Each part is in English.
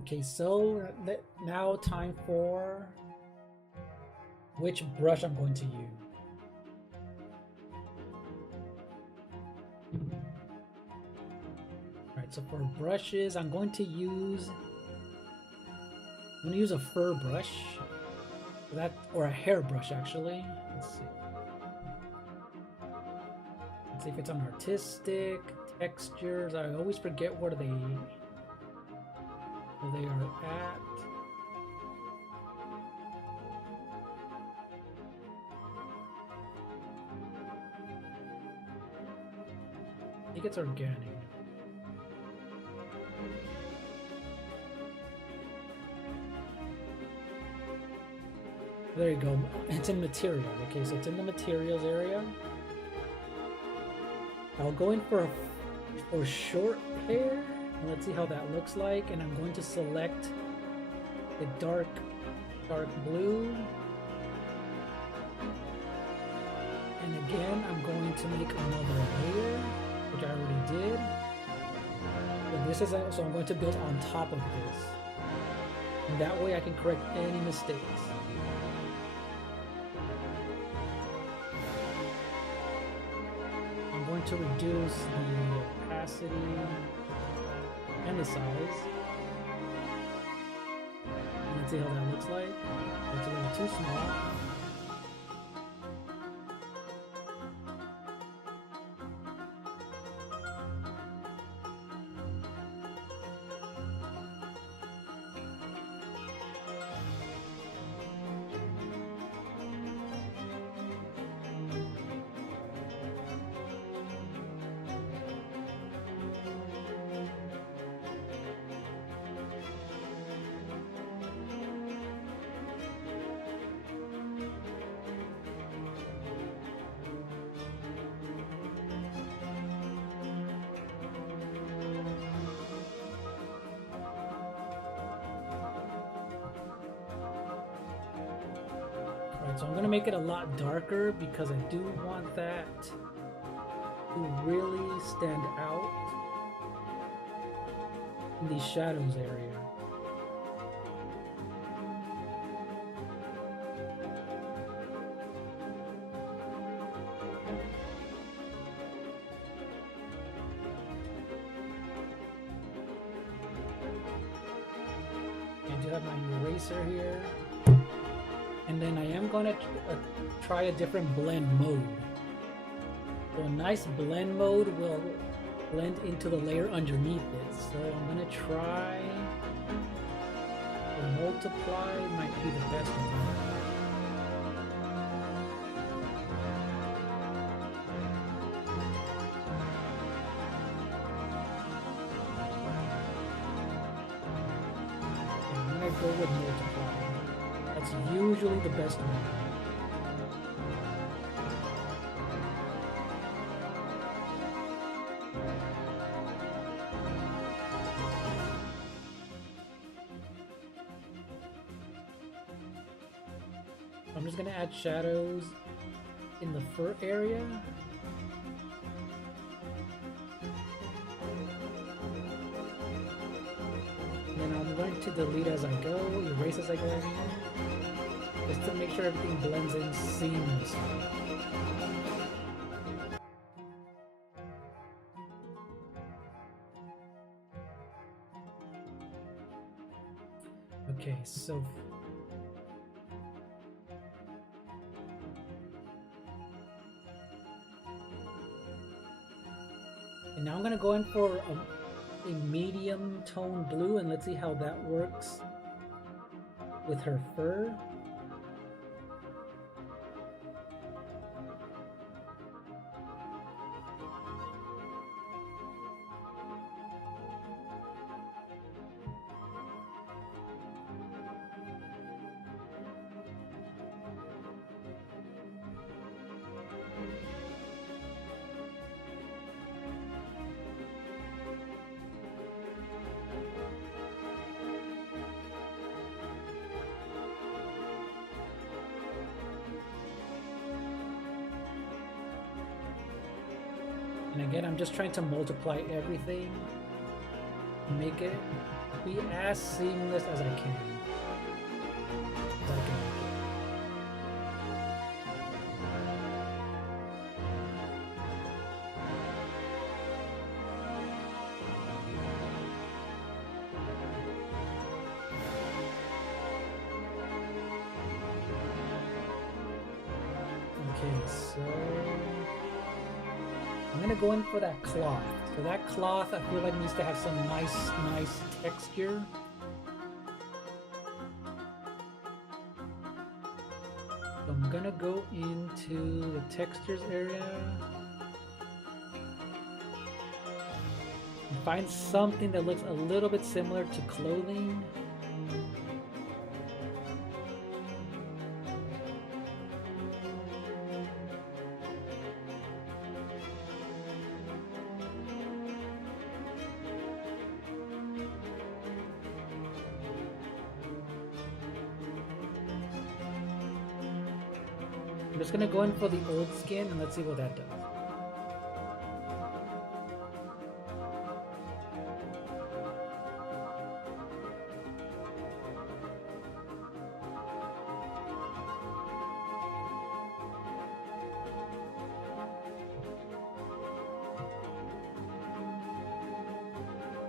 Okay, so now time for which brush I'm going to use. Alright, so for brushes, I'm going to use a fur brush. Or a hair brush actually. Let's see. Let's see if it's on artistic, textures. I always forget where they are at. I think it's organic. There you go. It's in material. Okay, so it's in the materials area. I'll go in for short hair. Let's see how that looks like. And I'm going to select the dark blue. And again, I'm going to make another layer, which I already did. But this is so I'm going to build on top of this. And that way I can correct any mistakes. I'm going to reduce the opacity and the size. Let's see how that looks like. It's a little too small. So I'm going to make it a lot darker because I do want that to really stand out in the shadows area. I do have my eraser here. And then I am going to try a different blend mode. So a nice blend mode will blend into the layer underneath it. So I'm going to try the multiply might be the best one. I'm going to go with multiply. That's usually the best one. I'm just gonna add shadows in the fur area. And then I'm going to delete as I go, erase as I go again. Just to make sure everything blends in seamlessly. Okay, so and now I'm gonna go in for a medium tone blue, and let's see how that works with her fur. And again, I'm just trying to multiply everything, make it be as seamless as I can. As I can make it. Okay, so I'm gonna go in for that cloth. So that cloth, I feel like needs to have some nice texture. So I'm gonna go into the textures area and find something that looks a little bit similar to clothing. I'm just gonna go in for the old skin and let's see what that does.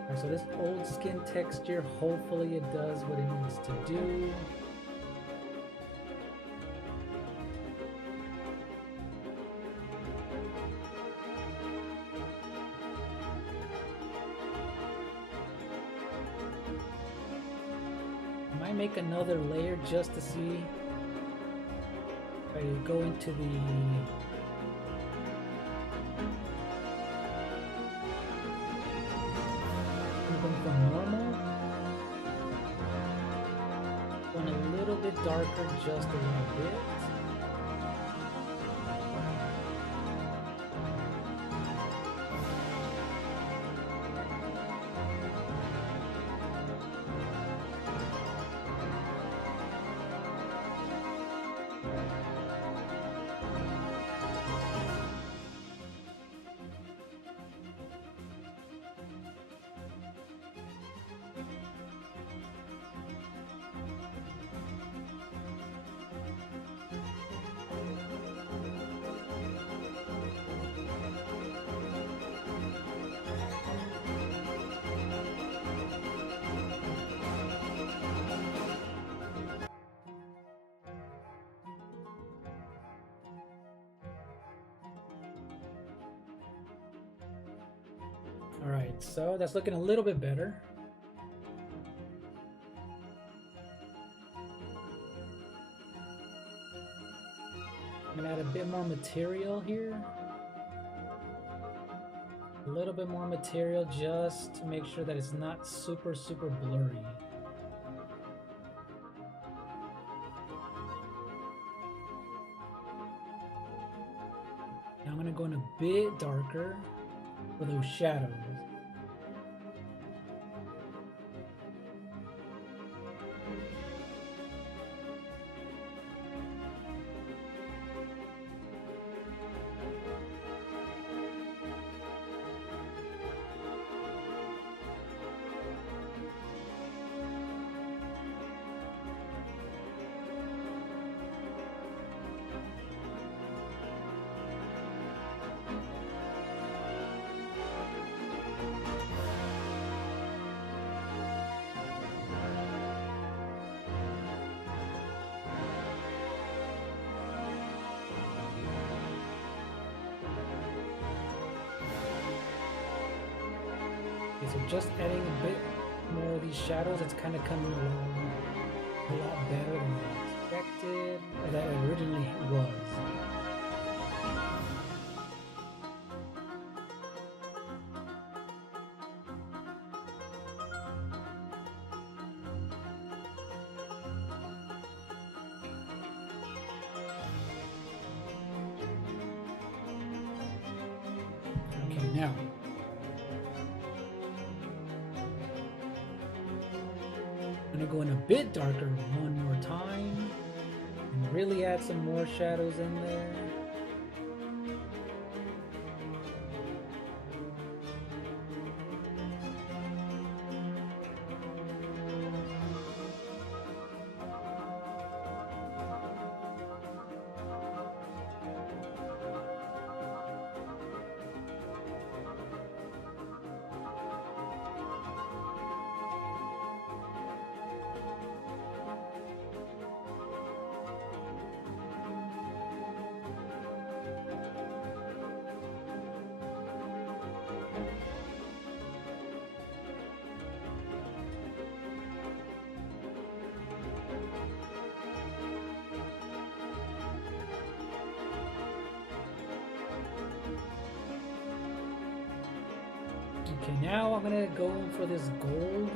Alright, so this old skin texture, hopefully it does what it needs to do. Make another layer just to see if I go into the from normal, going a little bit darker, just a little bit. Alright, so that's looking a little bit better. I'm gonna add a bit more material here. A little bit more material just to make sure that it's not super blurry. Now I'm gonna go in a bit darker for those shadows. So just adding a bit more of these shadows, it's kind of coming along a lot better than I expected, or that it originally was. Okay, now. I'm gonna go in a bit darker one more time and really add some more shadows in there. Okay, now I'm gonna go for this gold.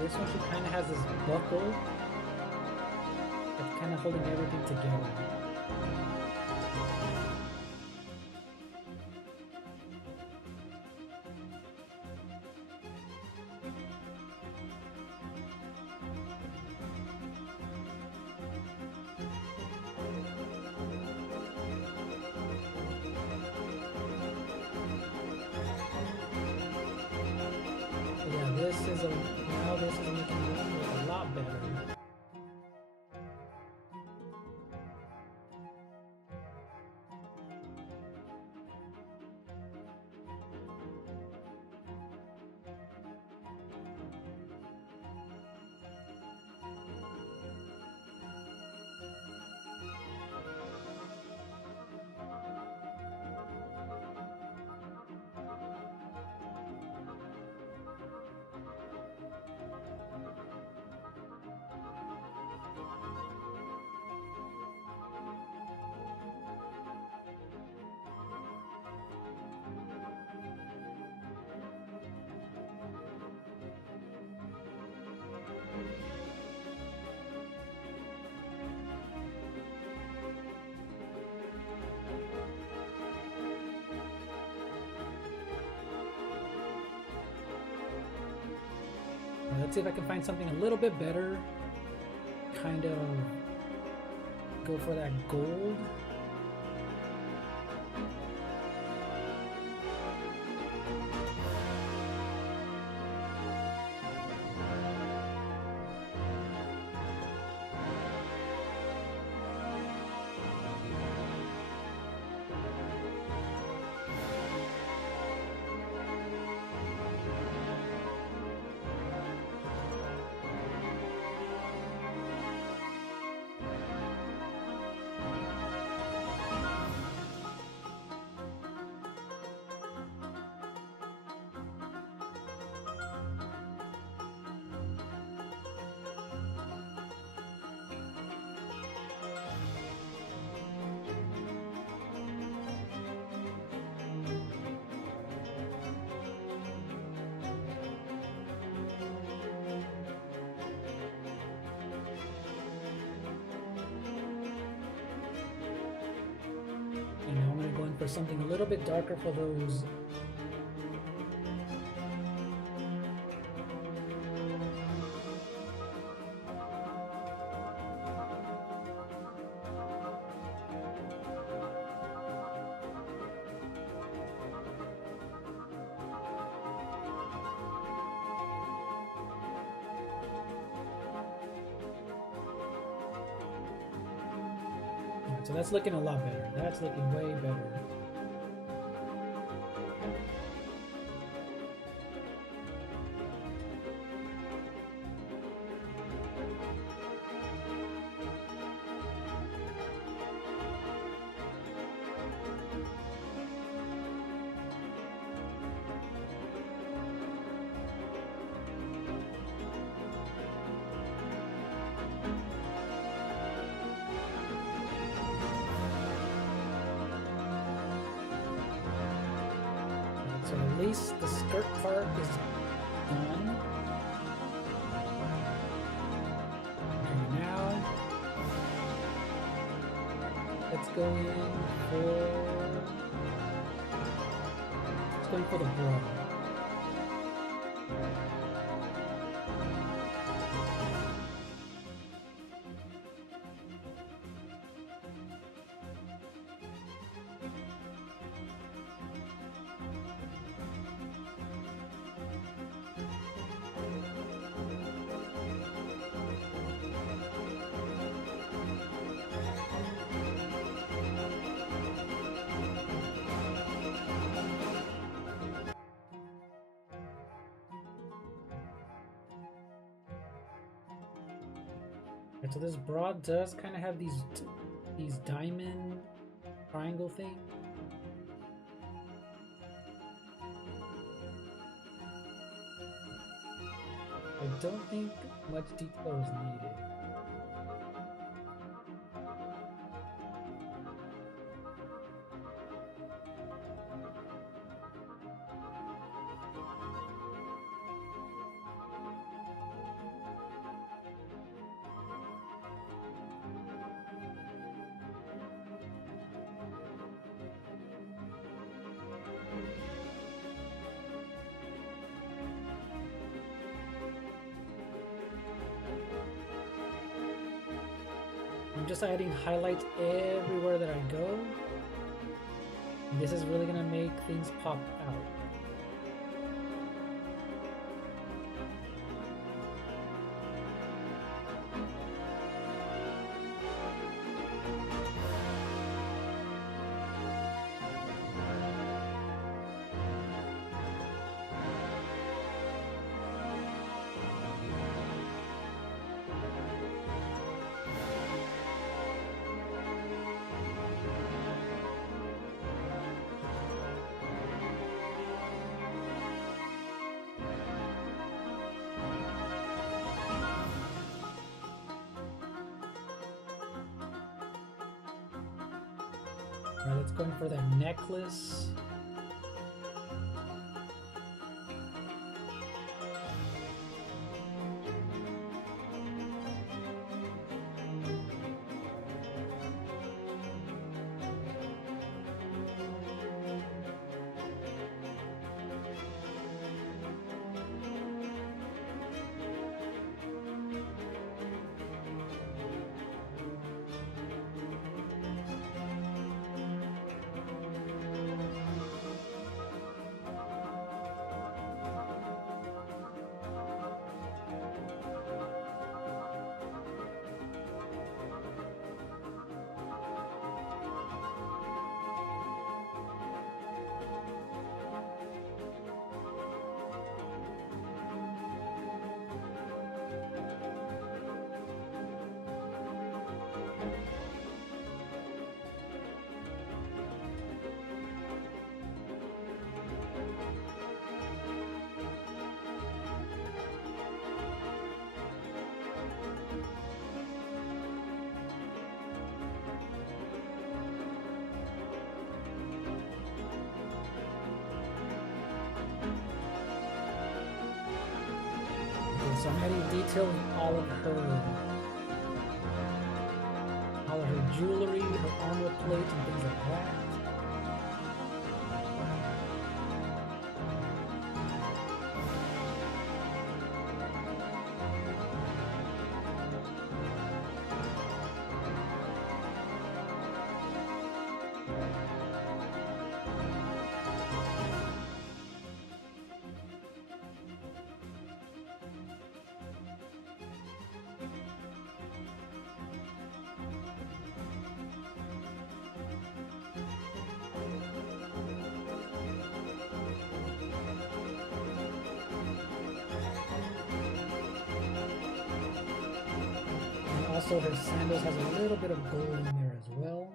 This one, she kind of has this buckle that's kind of holding everything together. Yeah, this is now this is making it look a lot better. Let's see if I can find something a little bit better. Kind of go for that gold. And now I'm going to go in for something a little bit darker for those. So that's looking a lot better. That's looking way better. So at least the skirt part is done. And now let's go in for the bra. Right, so this bra does kind of have these diamond triangle thing. I don't think much detail is needed. I'm just adding highlights everywhere that I go. This is really gonna make things pop out. Alright, let's go in for that necklace. So I'm adding detail in all of her jewelry, her armor plate, and things like that. Also, her sandals has a little bit of gold in there as well.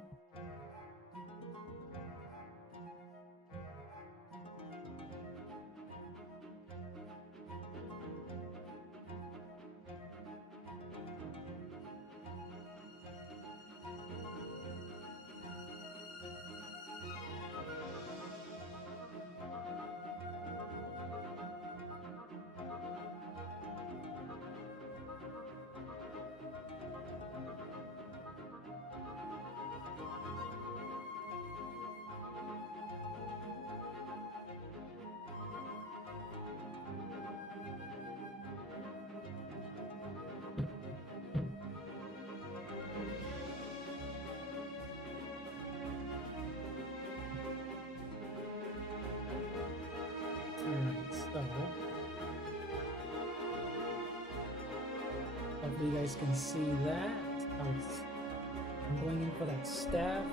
So, hopefully you guys can see that. I'm going in for that staff.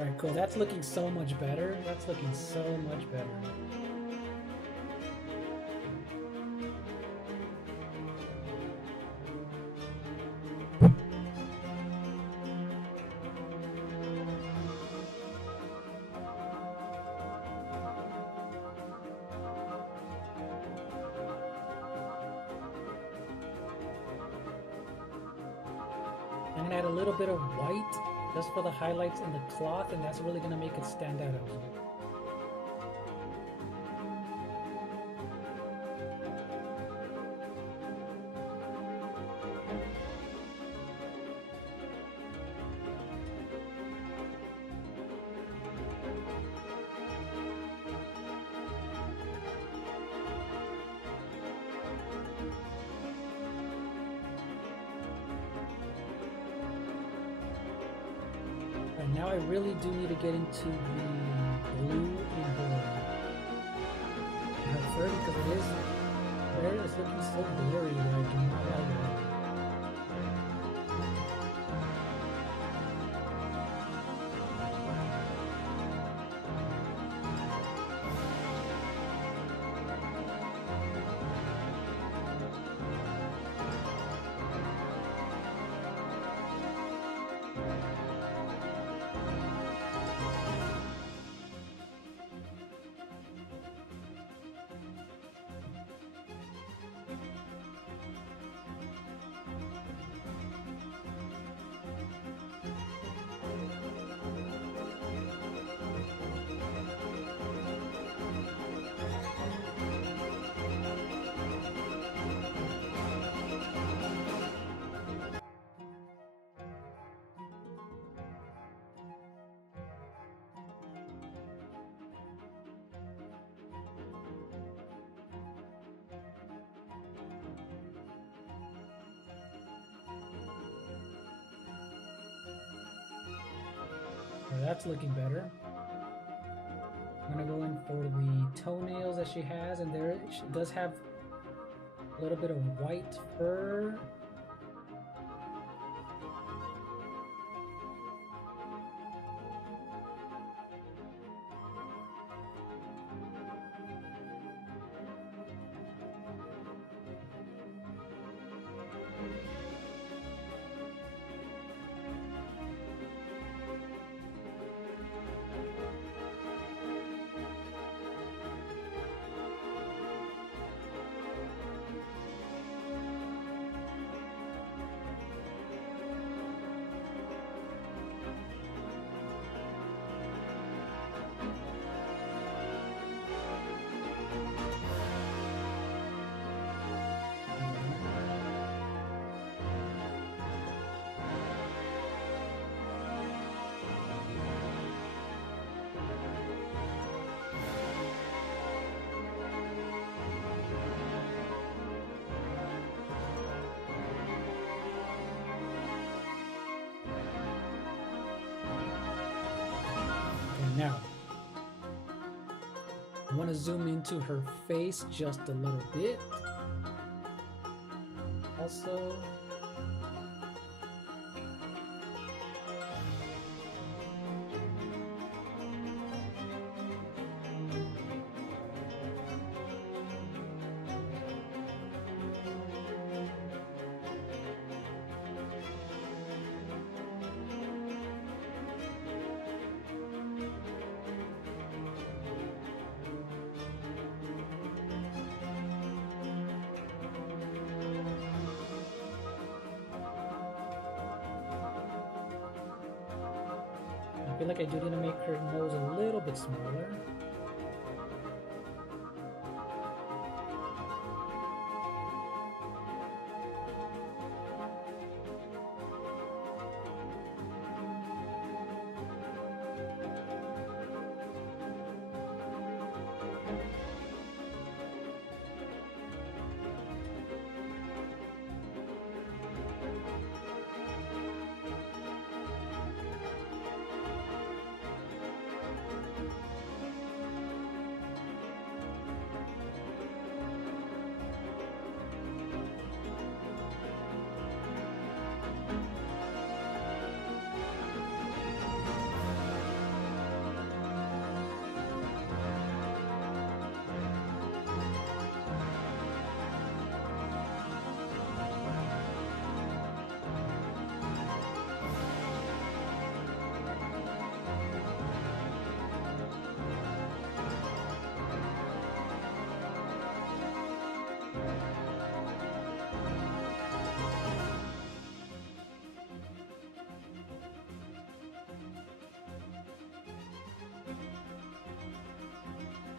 Alright, cool. That's looking so much better. That's looking so much better. I'm gonna add a little bit of white just for the highlights in the cloth, and that's really gonna make it stand out. And now I really do need to get into the blue in her fur, because it is, hair is looking so blurry that I do not like it. Well, that's looking better. I'm gonna go in for the toenails that she has, and there she does have a little bit of white fur. Now, I want to zoom into her face just a little bit. Also, I feel like I do need to make her nose a little bit smaller.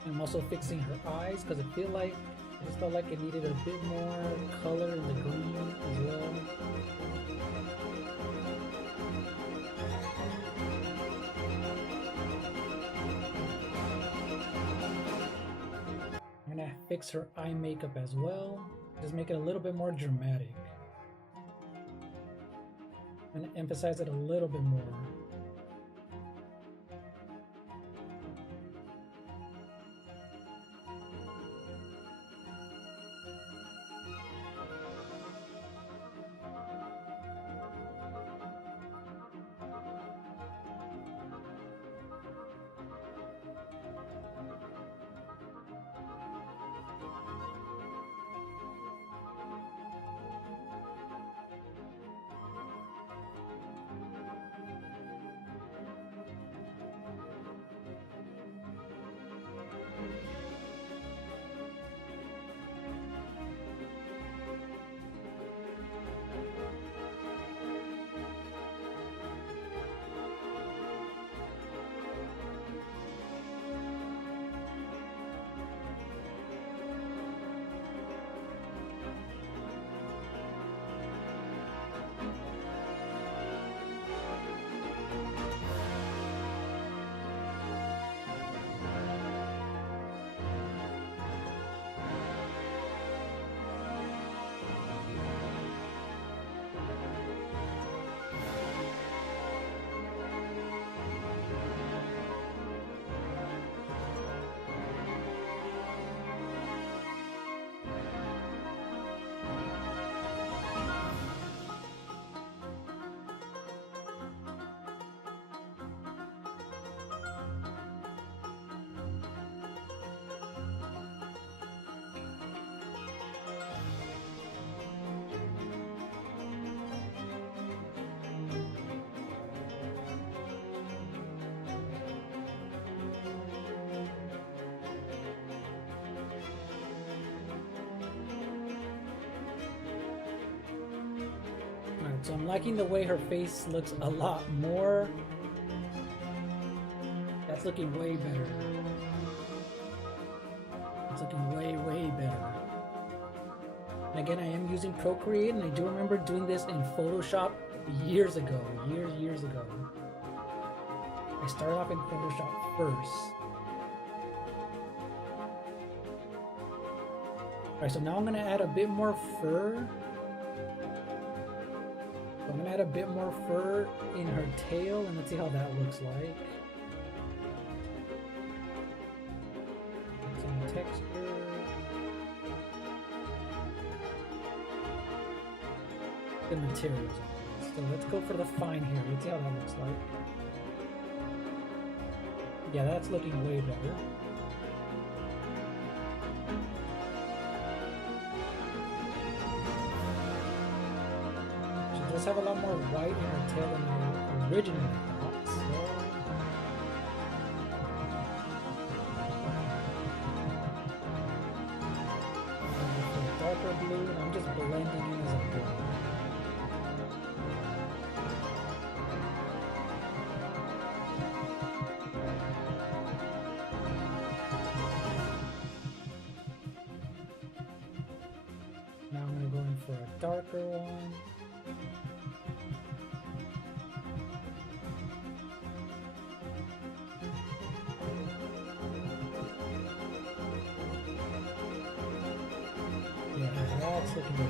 I'm also fixing her eyes because I just felt like it needed a bit more color in the green as well. I'm gonna fix her eye makeup as well. Just make it a little bit more dramatic. I'm gonna emphasize it a little bit more. Alright, so I'm liking the way her face looks a lot more. That's looking way better. It's looking way, way better. And again, I am using Procreate, and I do remember doing this in Photoshop years ago. Years ago. I started off in Photoshop first. Alright, so now I'm gonna add a bit more fur. I'm gonna add a bit more fur in her tail, and let's see how that looks like. Some texture. The materials. So let's go for the fine hair. Let's see how that looks like. Yeah, that's looking way better. She does have a lot more white in her tail than I originally thought, so... darker blue, and I'm just blending in as I go. Now I'm going to go in for a darker one. Yeah, that's looking good.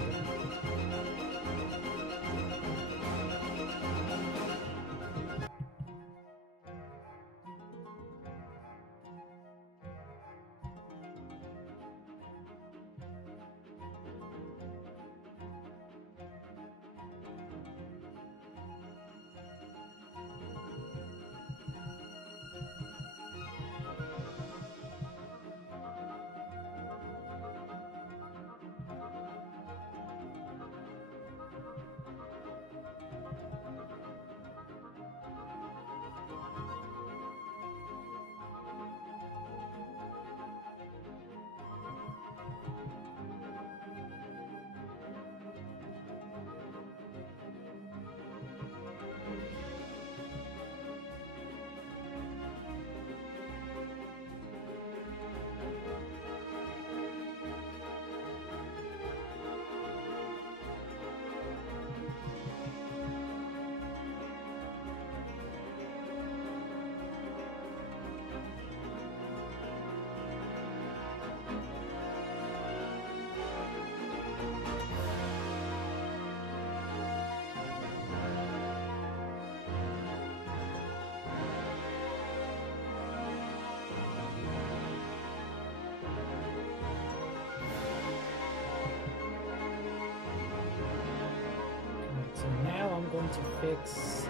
going to fix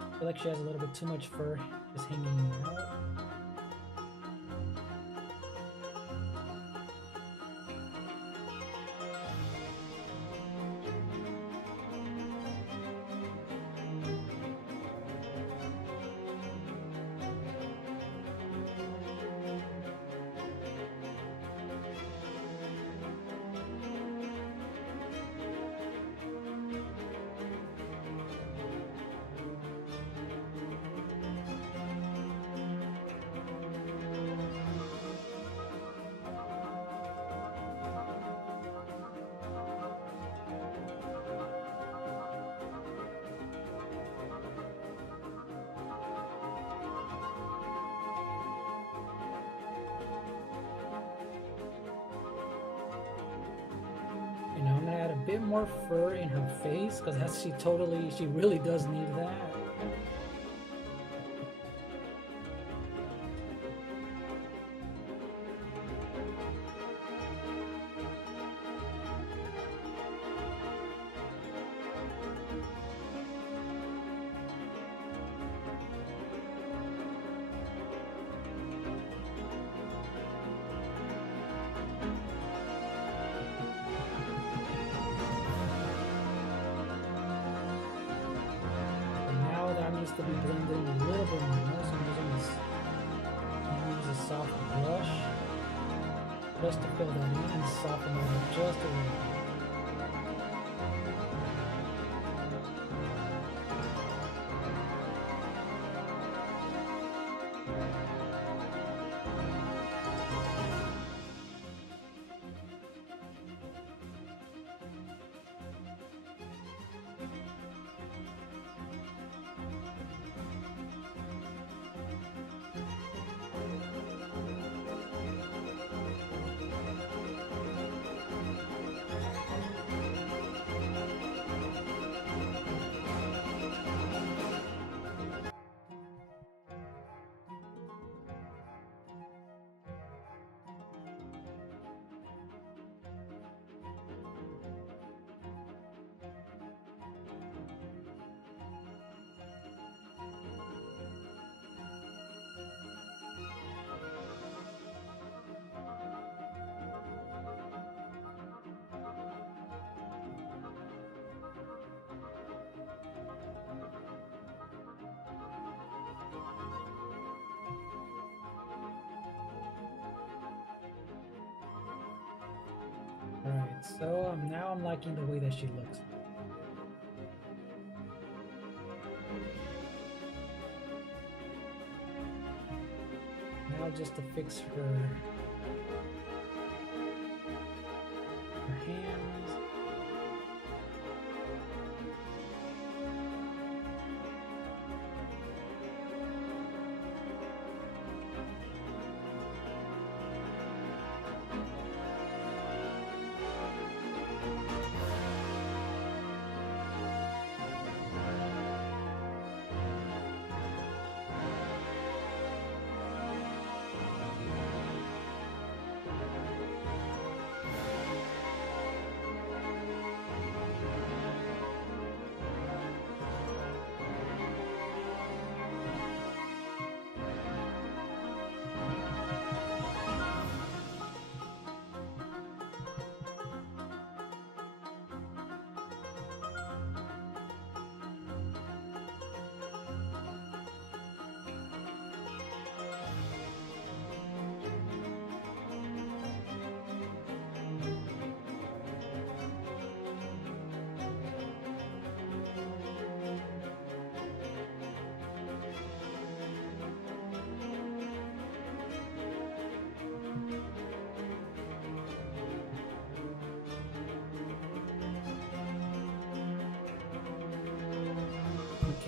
I feel like she has a little bit too much fur just hanging out. I'm gonna add a bit more fur in her face because she really does need that. To be blended in a little bit more, so I'm using a soft brush just to fill that in and soften it up just a little bit. Alright, so now I'm liking the way that she looks. Now just to fix her hands.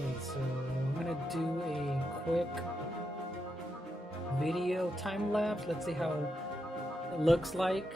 Okay, so I'm gonna do a quick video time lapse. Let's see how it looks like.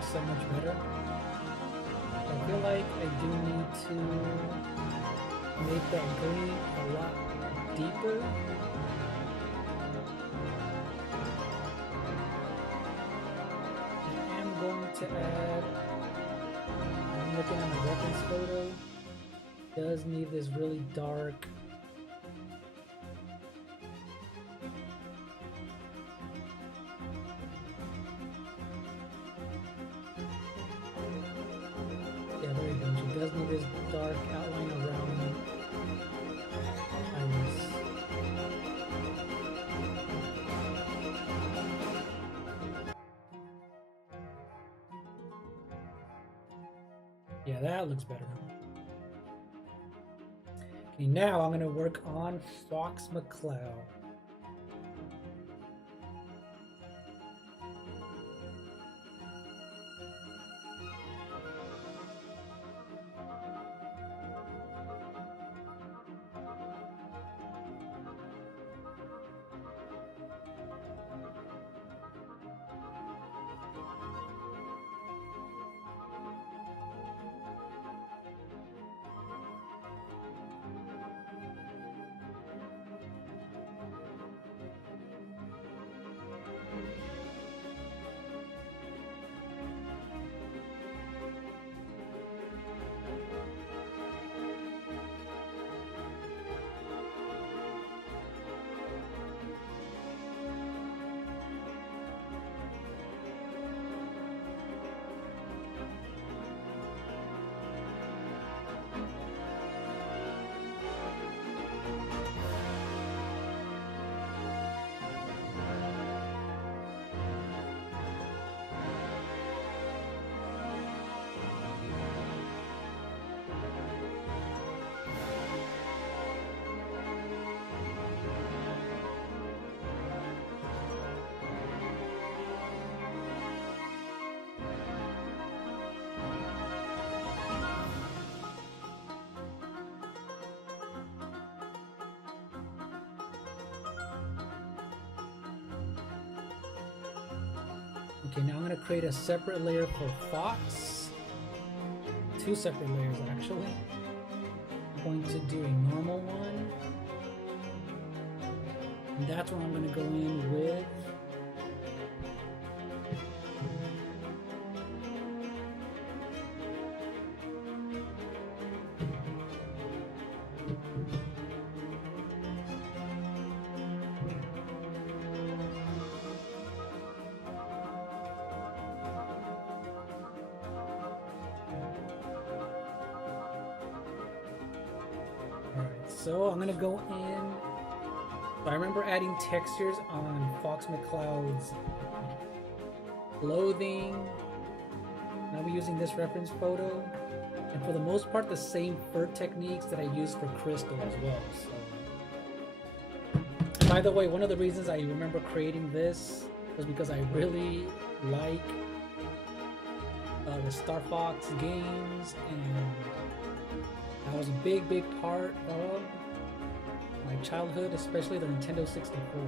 looks so much better. I feel like I do need to make that green a lot deeper. I am going to add, I'm looking at my reference photo, it does need this really dark does need this dark outline around the iris. Yeah, that looks better. Okay, now I'm going to work on Fox McCloud. Okay, now I'm going to create a separate layer for Fox. Two separate layers, actually. I'm going to do a normal one. And that's where I'm going to go in with so I'm gonna go in. I remember adding textures on Fox McCloud's clothing. I'll be using this reference photo, and for the most part, the same fur techniques that I used for Crystal as well. So, and by the way, one of the reasons I remember creating this was because I really like the Star Fox games, and that was a big part of my childhood, especially the Nintendo 64.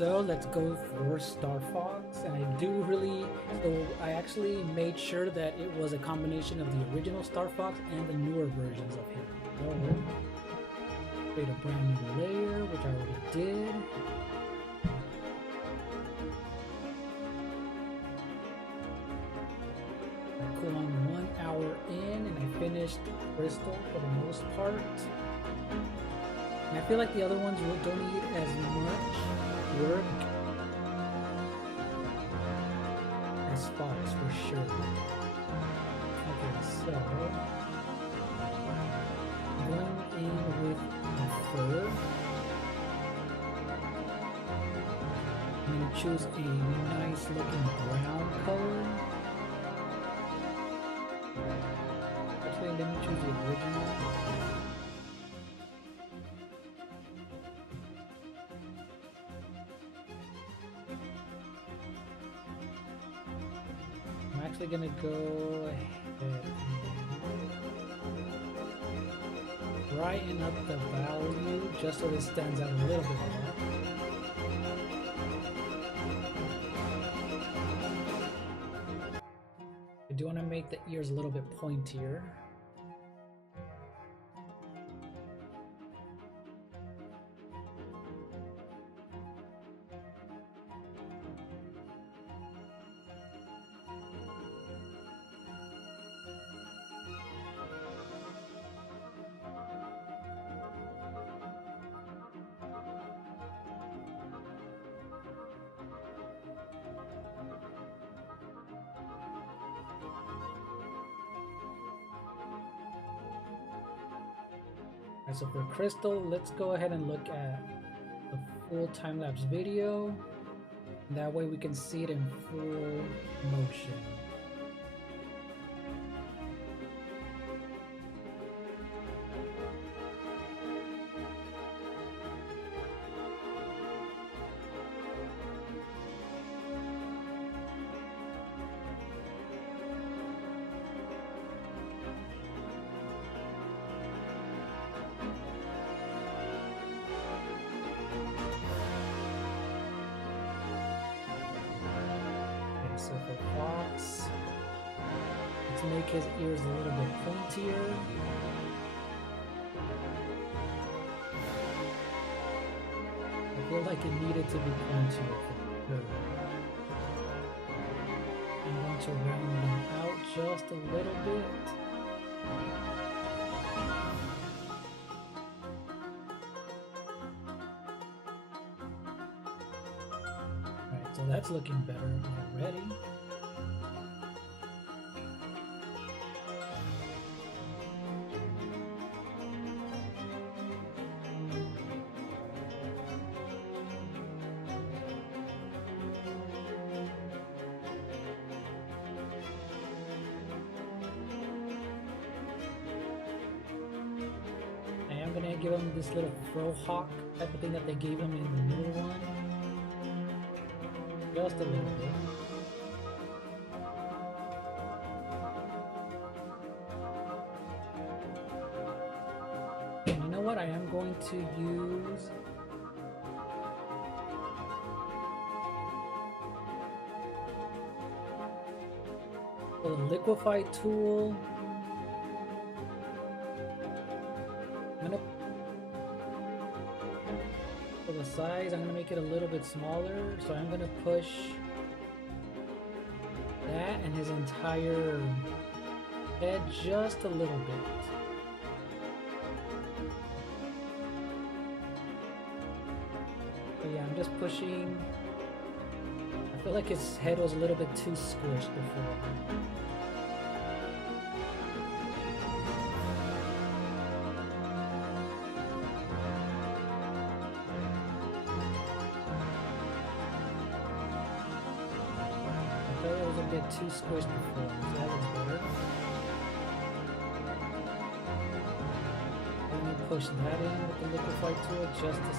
so let's go for Star Fox, and I actually made sure that it was a combination of the original Star Fox and the newer versions of him. So, create a brand new layer, which I already did. Cool on 1 hour in, and I finished Crystal for the most part. And I feel like the other ones don't need as much work as Fox for sure. Okay, so going in with the fur. I'm going to choose a nice looking brown color. Actually, let me choose the original. I'm actually gonna go ahead and brighten up the value just so this stands out a little bit more. I do want to make the ears a little bit pointier. So for Crystal, let's go ahead and look at the full time-lapse video. That way we can see it in full motion. So for Fox, let's make his ears a little bit pointier. I feel like it needed to be pointier for her. I'm going to round them out just a little bit. Alright, so that's looking better already. I'm gonna give him this little fro hawk type of thing that they gave him in the newer one. Just a little bit. And you know what? I am going to use the liquefy tool. For the size, I'm going to make it a little bit smaller, so I'm going to push that and his entire head just a little bit. But yeah, I'm just pushing. I feel like his head was a little bit too squished before. Too squished before, so that was better. Let me push that in with the liquefy tool just to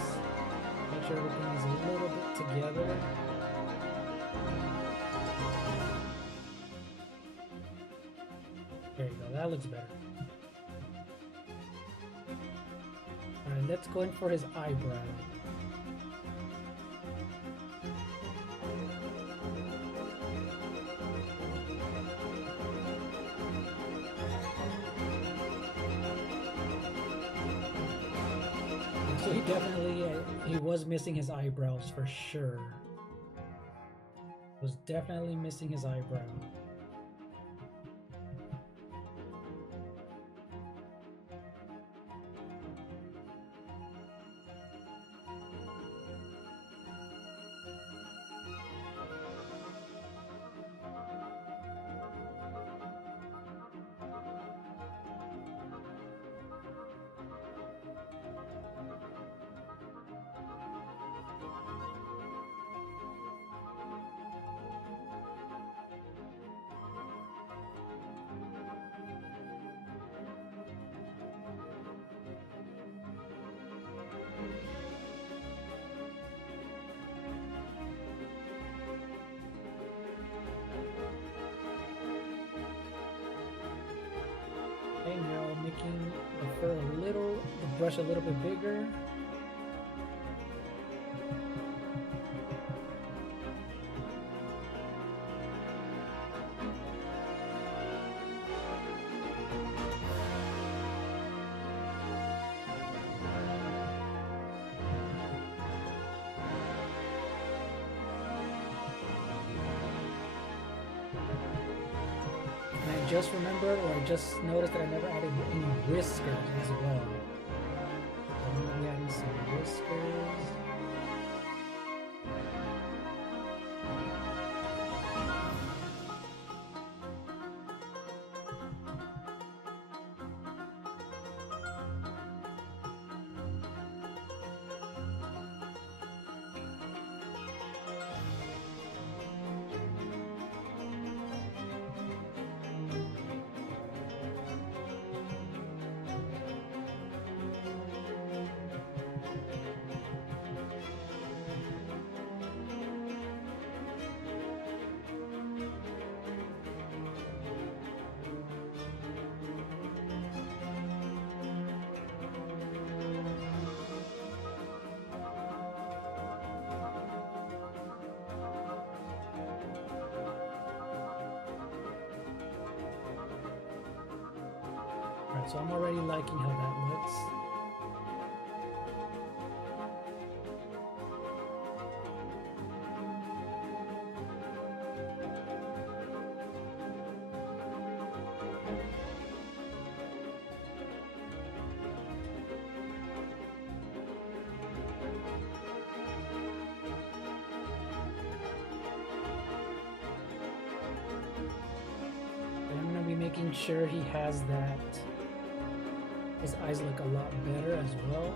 make sure everything is a little bit together. There you go, that looks better. Alright, let's go in for his eyebrow. definitely, he was missing his eyebrows for sure. Was definitely missing his eyebrow. Okay, now making the fur the brush a little bit bigger. And I just remembered, or I just noticed that I never added any whiskers as well. I'm going to be adding some whiskers. Alright, so I'm already liking how that looks. And I'm going to be making sure he has that. His eyes look a lot better as well.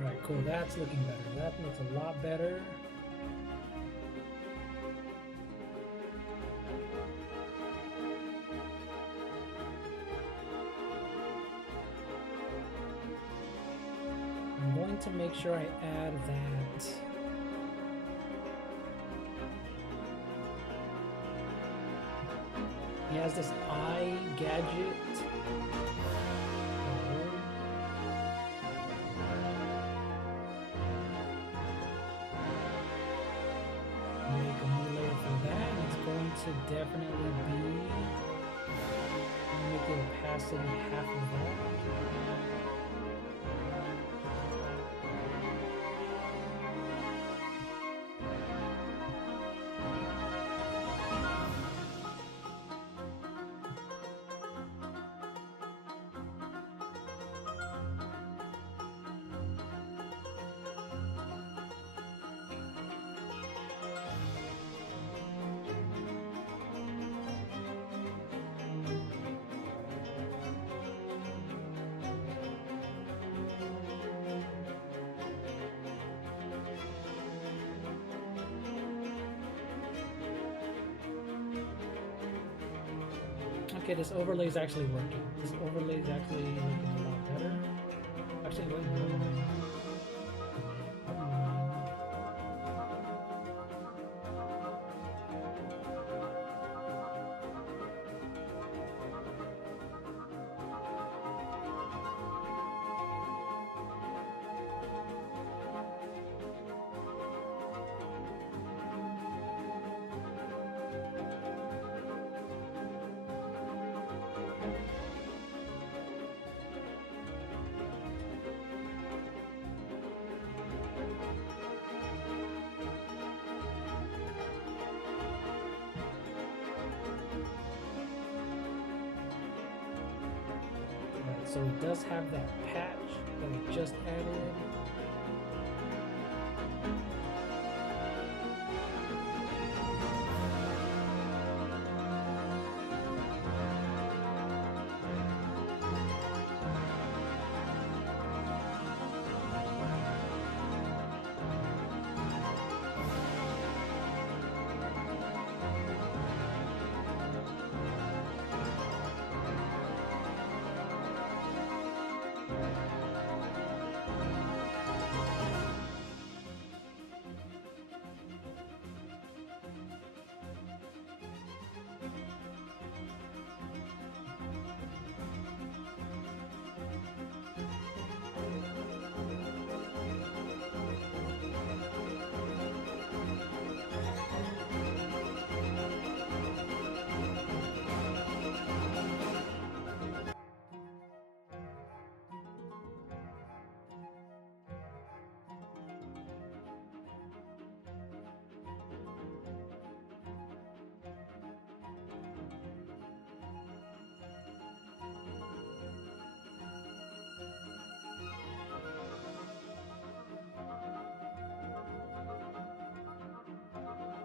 Alright, cool. That's looking better. That looks a lot better. I'm going to make sure I add that has this eye gadget. Make a new layer for that. It's going to definitely be, make the opacity half of that. Okay, this overlay is actually working. This overlay is actually looking a lot better. Actually, wait, no. So it does have that patch that we just added.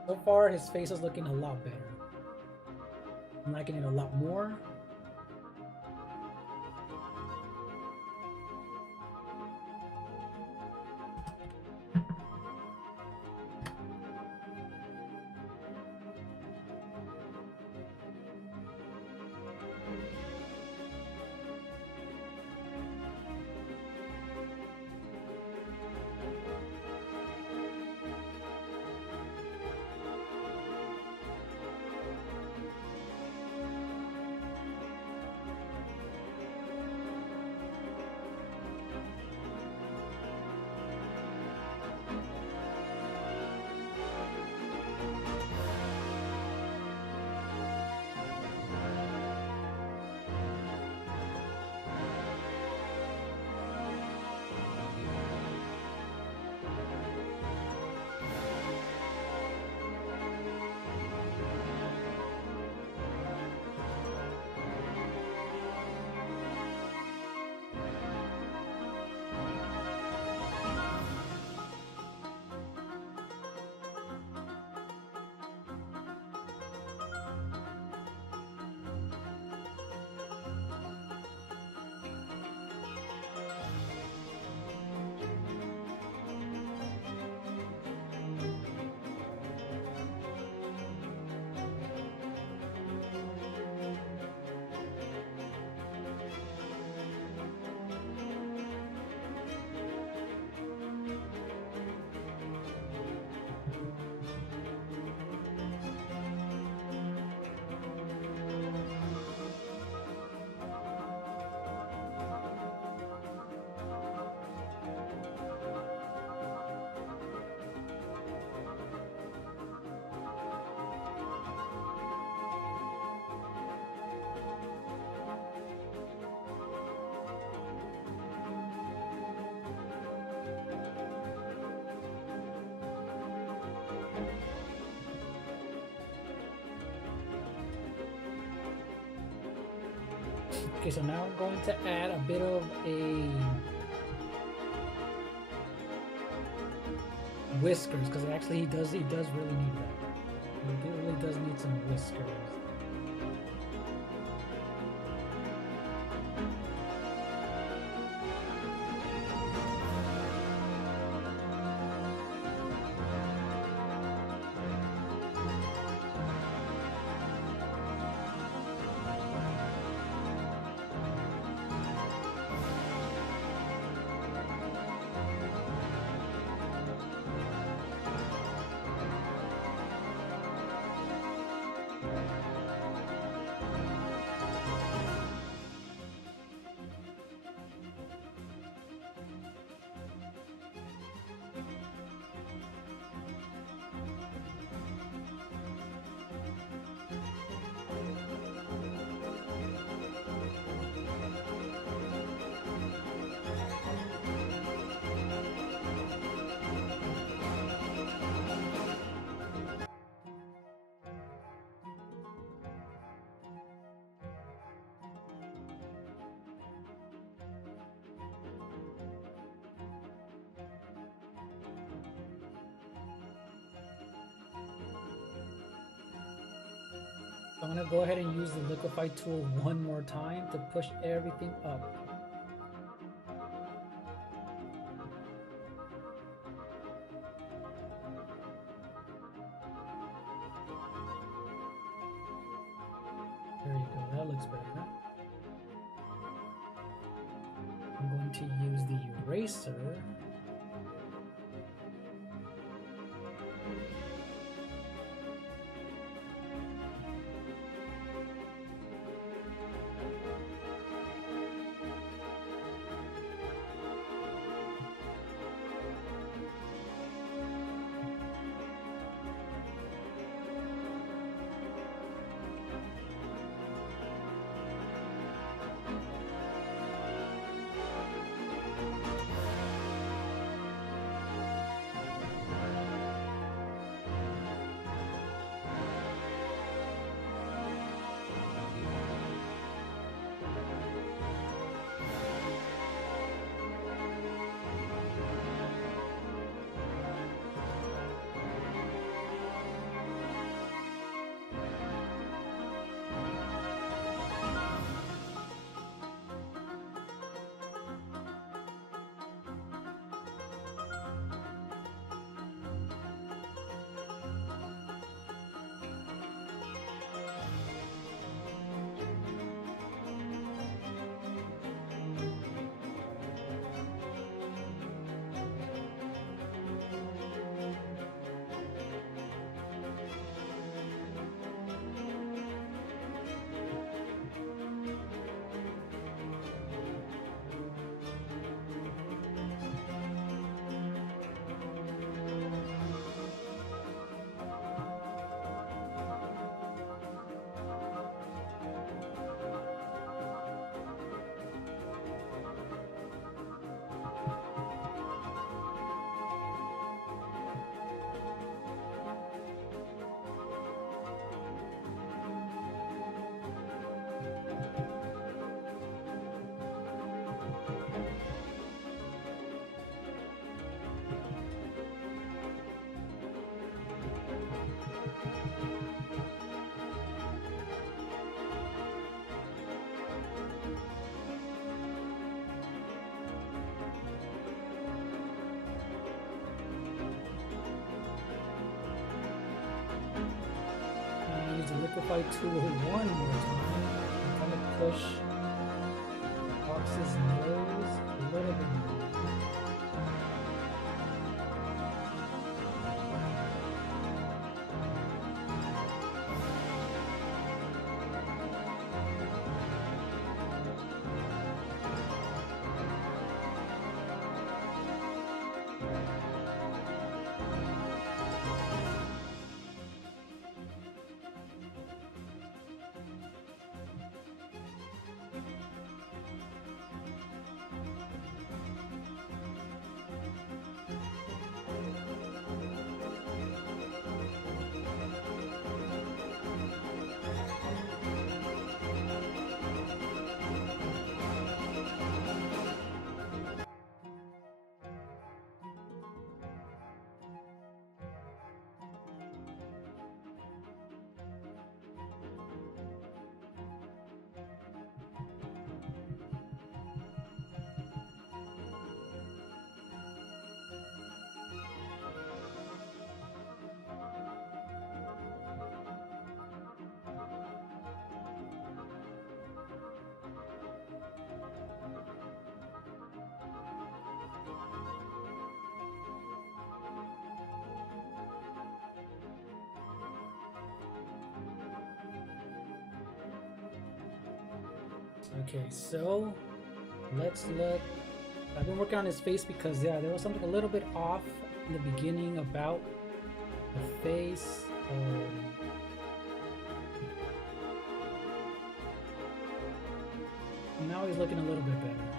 So far, his face is looking a lot better. I'm liking it a lot more. Okay, so now I'm going to add a bit of a whiskers, because actually he does really need that. He really does need some whiskers. I'm gonna go ahead and use the liquefy tool one more time to push everything up. There you go, that looks better. I'm going to use the eraser. Use the liquefy tool one more time. I'm gonna push Fox's nose a little bit more. Okay, so let's look. I've been working on his face because yeah, there was something a little bit off in the beginning about the face. Now he's looking a little bit better.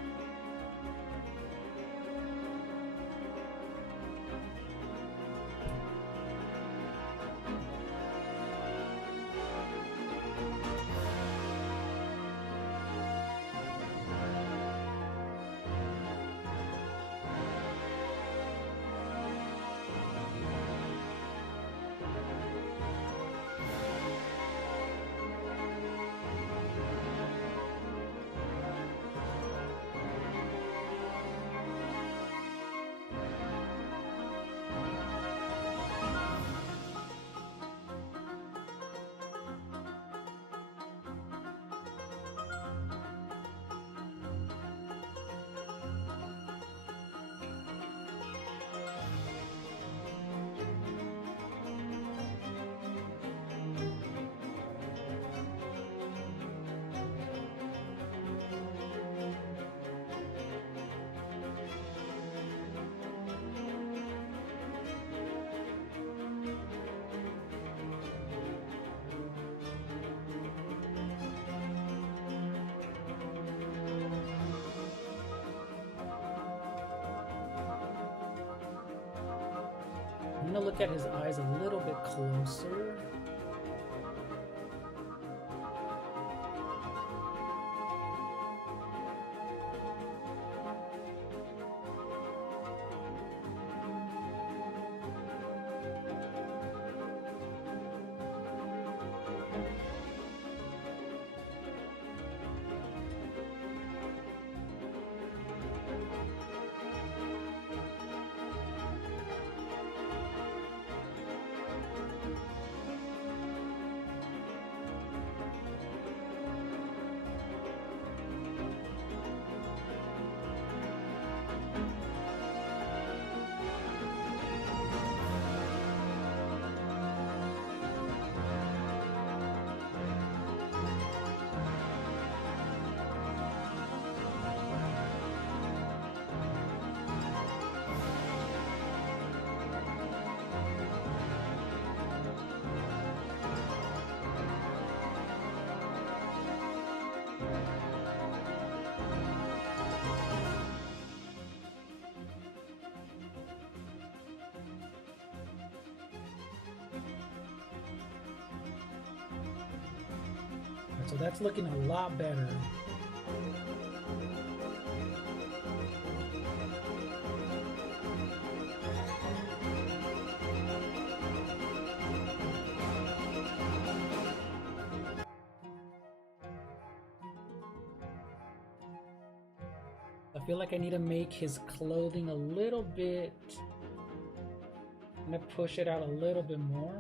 I'm gonna look at his eyes a little bit closer. So that's looking a lot better. I feel like I need to make his clothing a little bit. I'm gonna push it out a little bit more.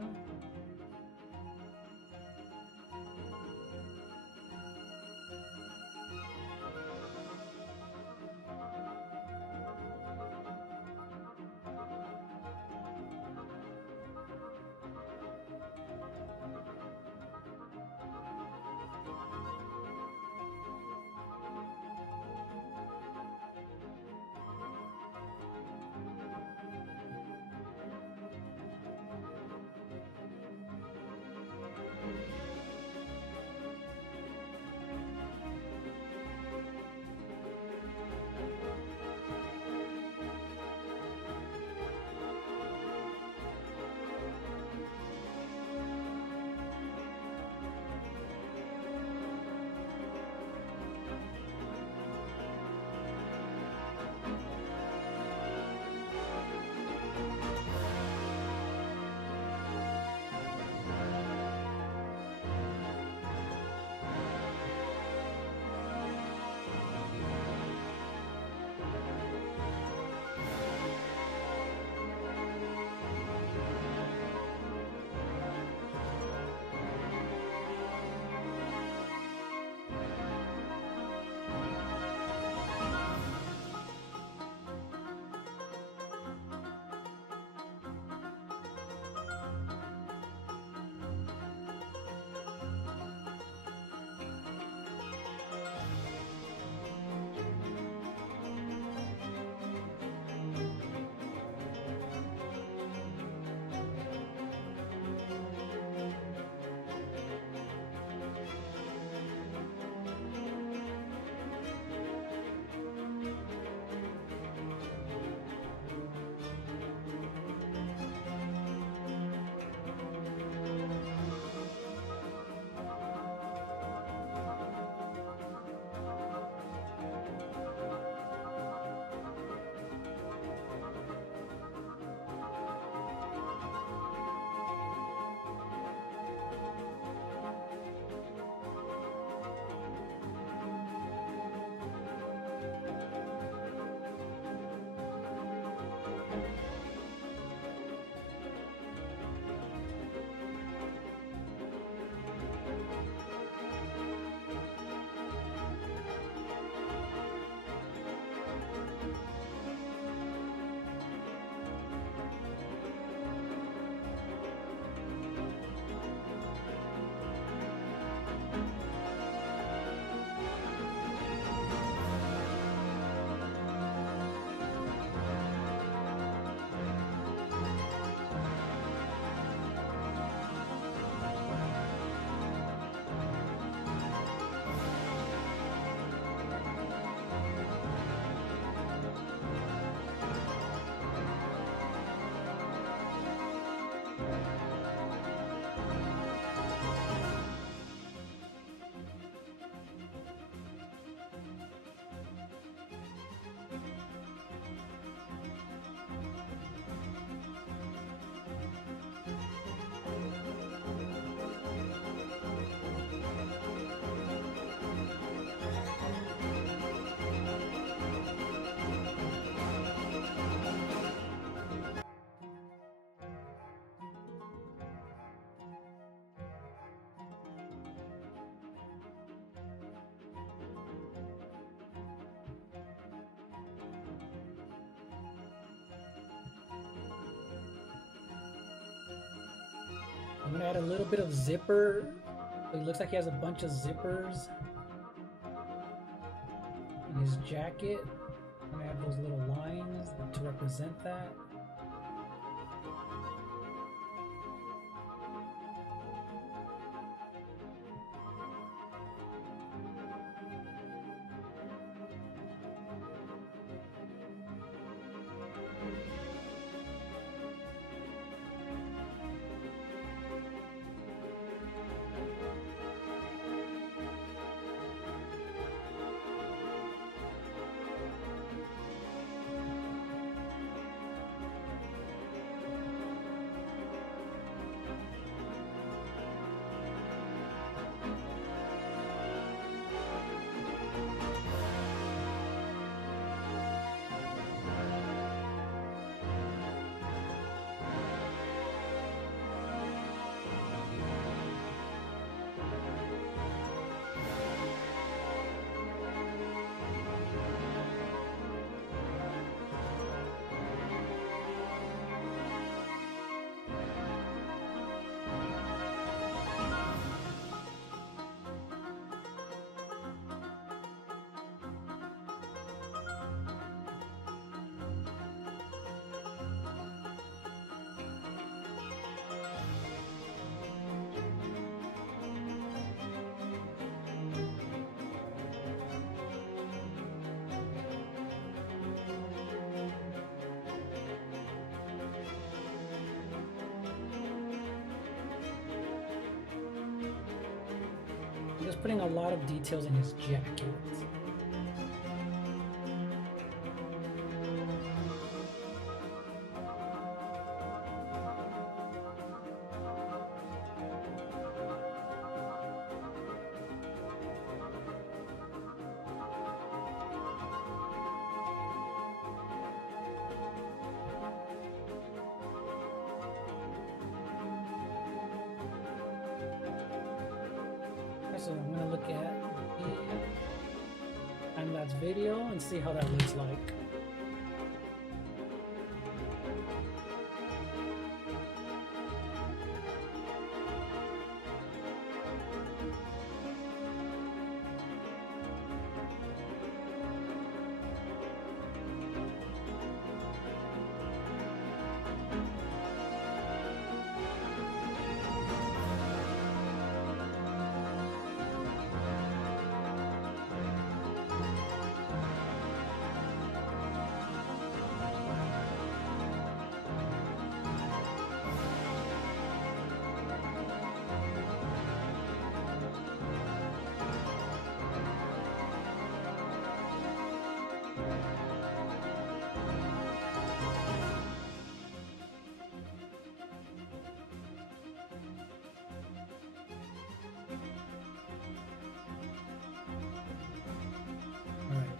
gonna add a little bit of zipper. It looks like he has a bunch of zippers in his jacket. I'm gonna add those little lines to represent that. I'm just putting a lot of details in his jacket. So I'm gonna look at the time-lapse video and see how that looks like.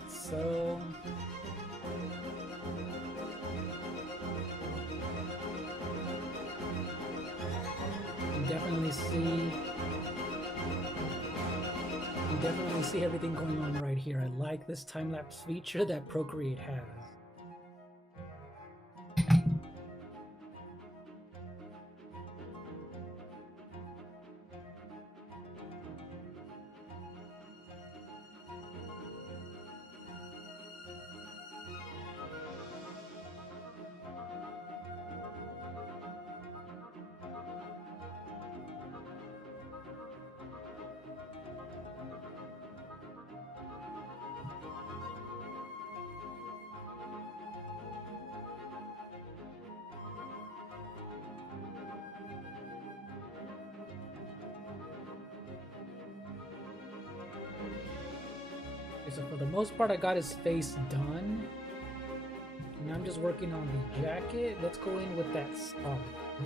So you definitely see everything going on right here. I like this time-lapse feature that Procreate has. Okay, so for the most part, I got his face done. And I'm just working on the jacket. Let's go in with that scarf.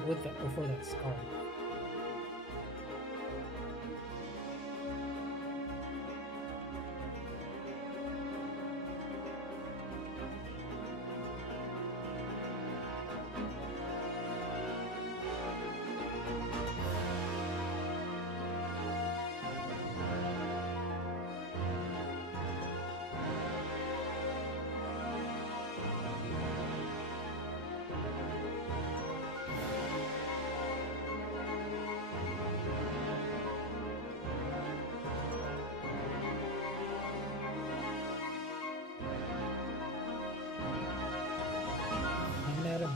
Before that scarf.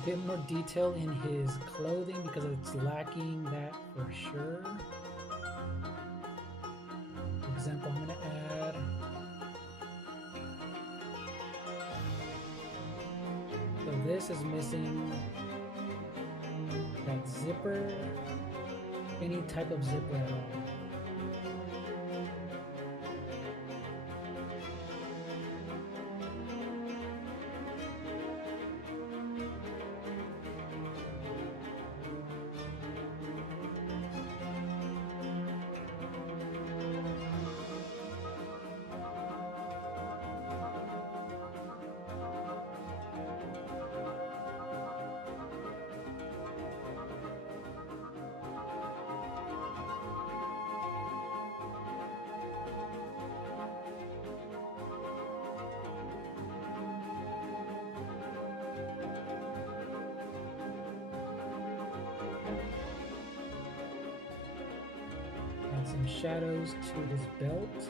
bit more detail in his clothing because it's lacking that for sure. For example, I'm going to add so this is missing that zipper, any type of zipper at all. Add some shadows to his belt.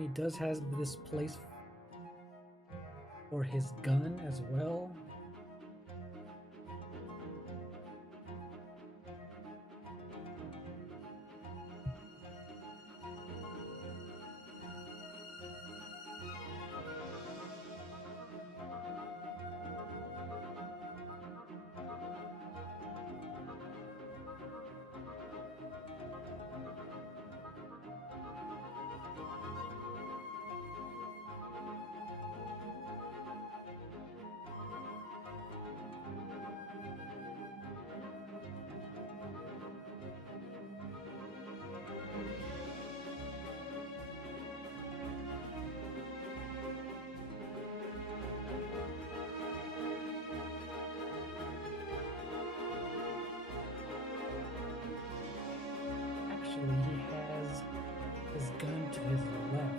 He does have this place for his gun as well. Actually, he has his gun to his left.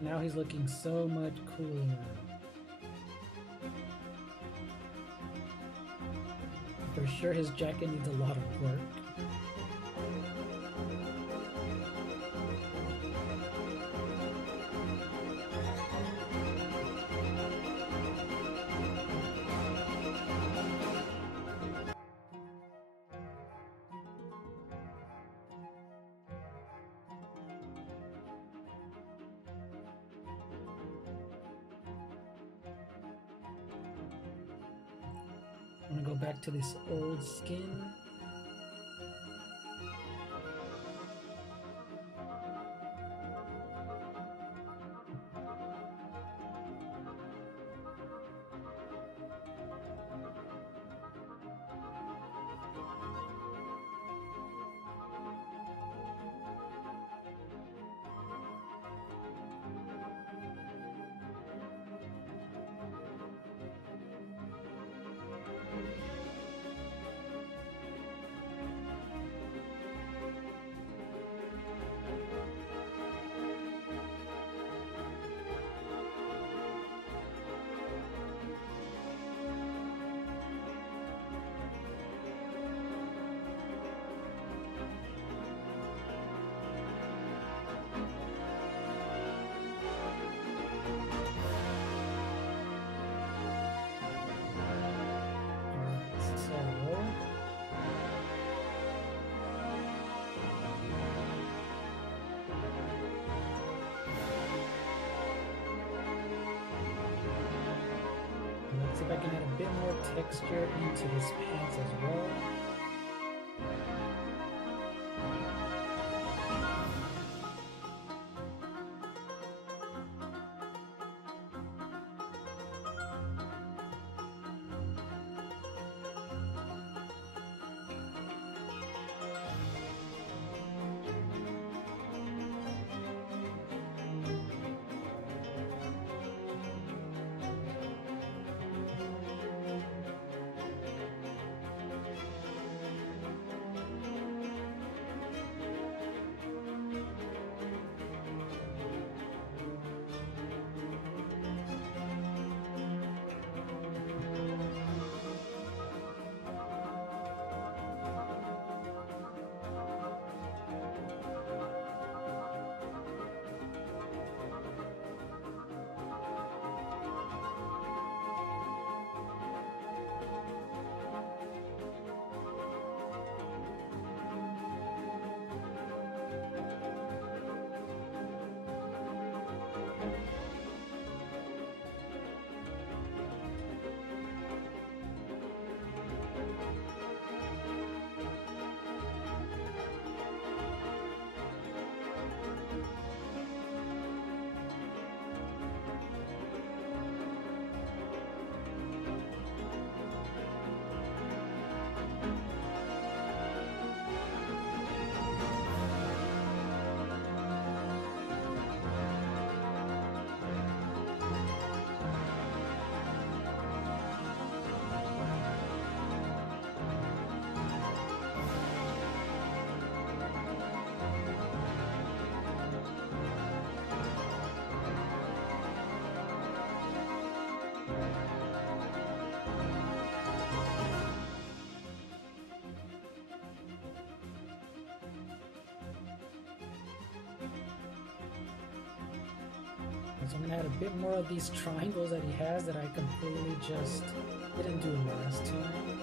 now he's looking so much cooler. For sure his jacket needs a lot of work. I'm gonna go back to this old skin. Let's see if I can add a bit more texture into his pants as well. So I'm gonna add a bit more of these triangles that he has that I completely just didn't do last time.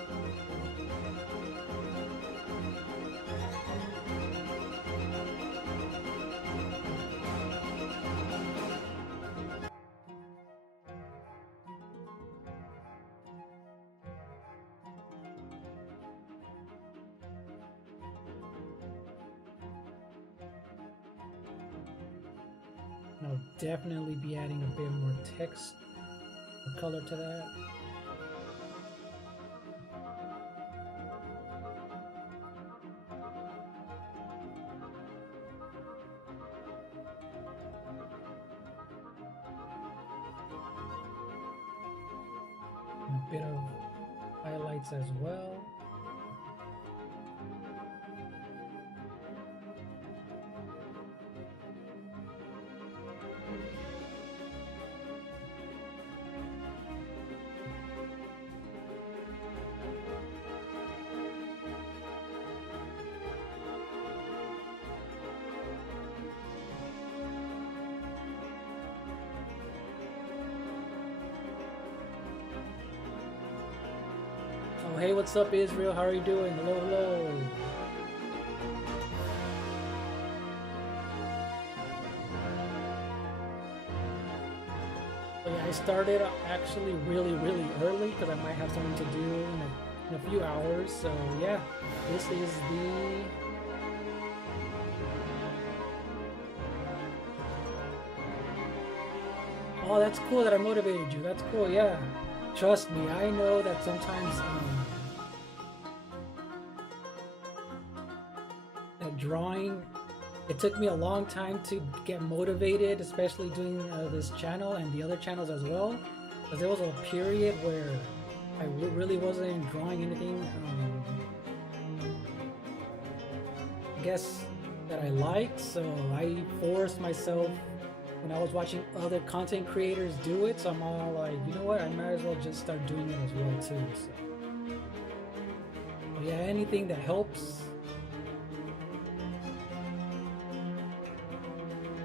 I'll definitely be adding a bit more text or color to that. And a bit of highlights as well. hey, what's up, Israel? How are you doing? Hello, hello. So yeah, I started actually really early because I might have something to do in a few hours. So yeah, this is the oh, that's cool that I motivated you. That's cool, yeah. Trust me, I know that sometimes that drawing, it took me a long time to get motivated, especially doing this channel and the other channels as well. Because there was a period where I really wasn't drawing anything, I guess, that I liked. So I forced myself when I was watching other content creators do it, so I'm all like, you know what, I might as well just start doing it as well too. So but yeah, anything that helps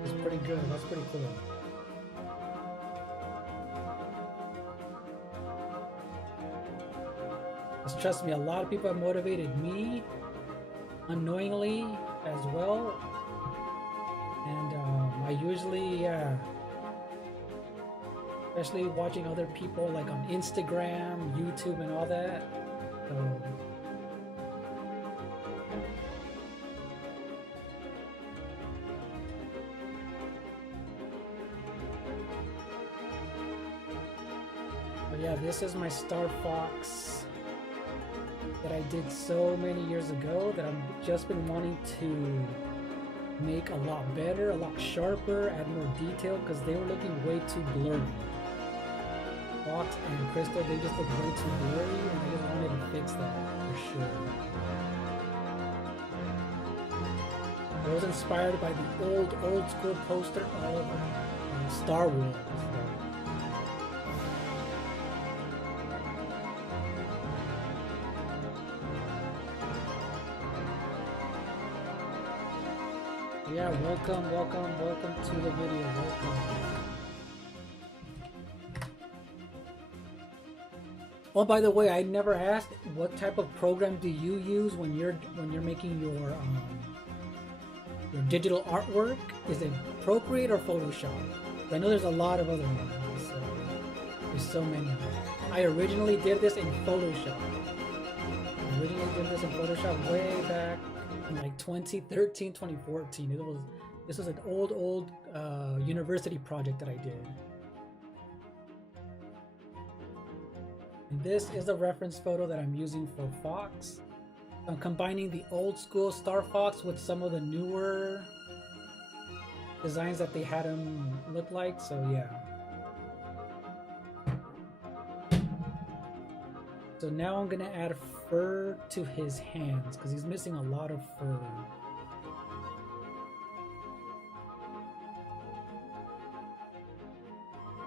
is pretty good. That's pretty cool. Just trust me, a lot of people have motivated me unknowingly as well. And I usually, especially watching other people like on Instagram, YouTube, and all that. But yeah, this is my Star Fox that I did so many years ago that I've just been wanting to make a lot better, a lot sharper, add more detail, because they were looking way too blurry. Fox and Crystal, they just look way too blurry, and I just wanted to fix that for sure. I was inspired by the old school poster of Star Wars. Yeah, welcome to the video. Welcome. Oh, by the way, I never asked, what type of program do you use when you're making your digital artwork? Is it Procreate or Photoshop? I know there's a lot of other ones. So there's so many. I originally did this in Photoshop. Way back in like 2013, 2014. This was an old university project that I did. And this is a reference photo that I'm using for Fox. I'm combining the old school Star Fox with some of the newer designs that they had him look like, so yeah. So now I'm gonna add fur to his hands because he's missing a lot of fur.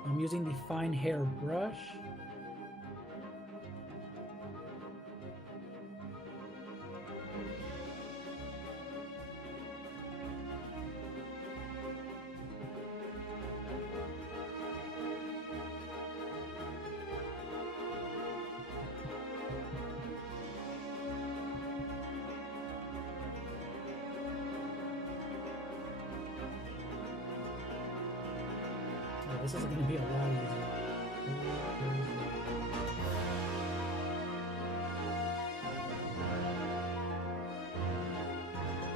I'm using the fine hair brush. This is going to be a lot easier.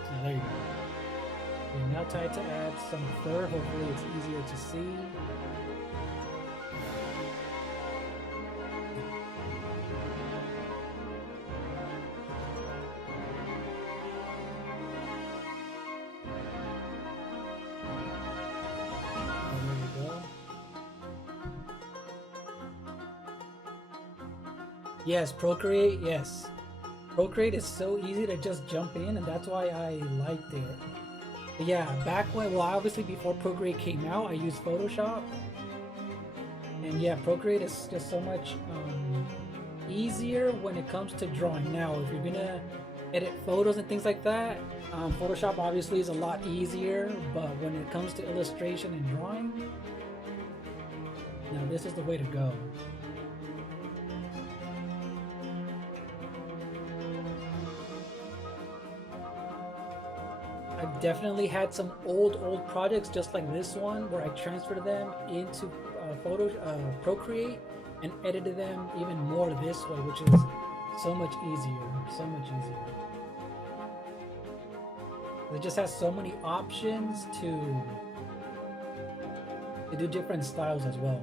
So there you go. We're now tied to add some fur. Hopefully it's easier to see. Yes, Procreate, yes. Procreate is so easy to just jump in, and that's why I liked it. But yeah, back when, well, obviously before Procreate came out, I used Photoshop. And yeah, Procreate is just so much easier when it comes to drawing. Now, if you're gonna edit photos and things like that, Photoshop obviously is a lot easier, but when it comes to illustration and drawing, now this is the way to go. I've definitely had some old projects just like this one where I transferred them into Procreate and edited them even more this way, which is so much easier. So much easier. It just has so many options to do different styles as well.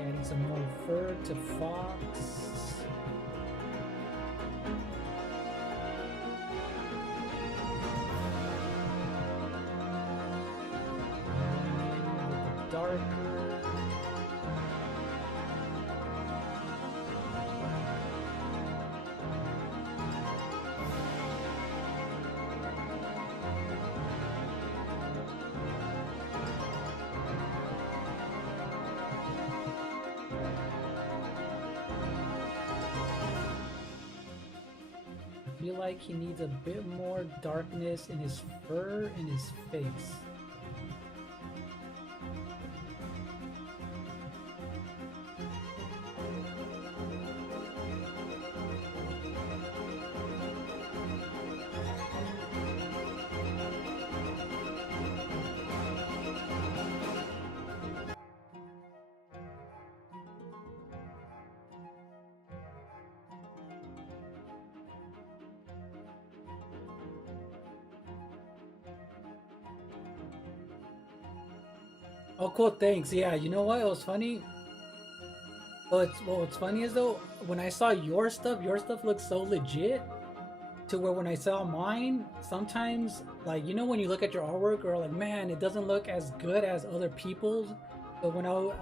Adding some more fur to Fox. Darker. I feel like he needs a bit more darkness in his fur and his face. Oh, cool. Thanks. Yeah, you know what? It was funny. What's funny is though, when I saw your stuff looks so legit. To where when I saw mine, sometimes like when you look at your artwork, or like, man, it doesn't look as good as other people's. But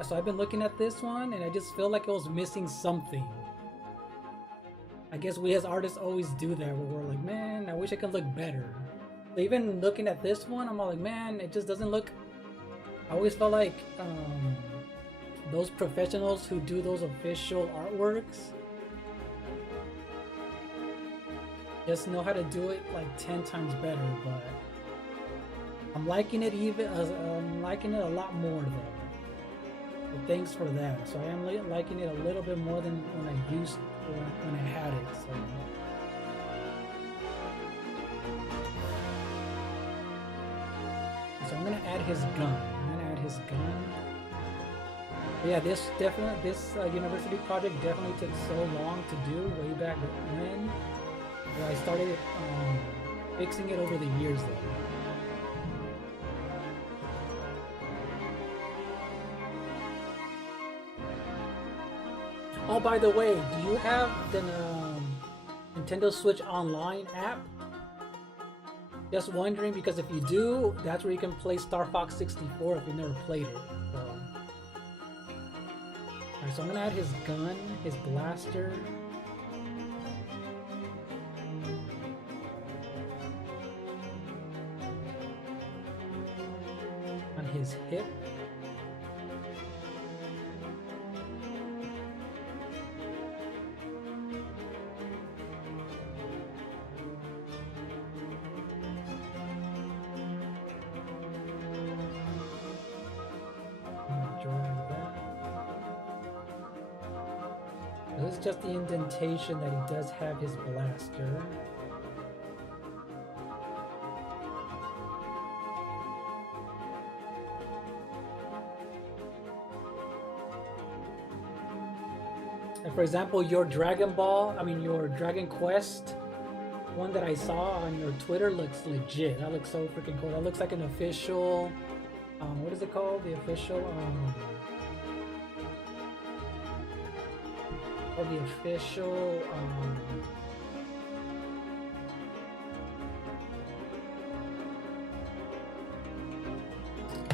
so I've been looking at this one, and I just feel like it was missing something. I guess we as artists always do that, where we're like, man, I wish I could look better. So even looking at this one, I'm all like, man, it just doesn't look. I always felt like those professionals who do those official artworks just know how to do it like 10 times better. But I'm liking it I'm liking it a lot more though. So thanks for that. So I am liking it a little bit more than when I had it. So I'm gonna add his gun. His gun. But yeah, this university project definitely took so long to do way back when. Where I started fixing it over the years though. Oh, by the way, do you have the Nintendo Switch Online app? Just wondering, because if you do, that's where you can play Star Fox 64 if you never played it. So. Alright, so I'm gonna add his gun, his blaster. On his hip. This is just the indentation that he does have his blaster. And for example, your Dragon Quest one that I saw on your Twitter looks legit. That looks so freaking cool. That looks like an official, what is it called? The official,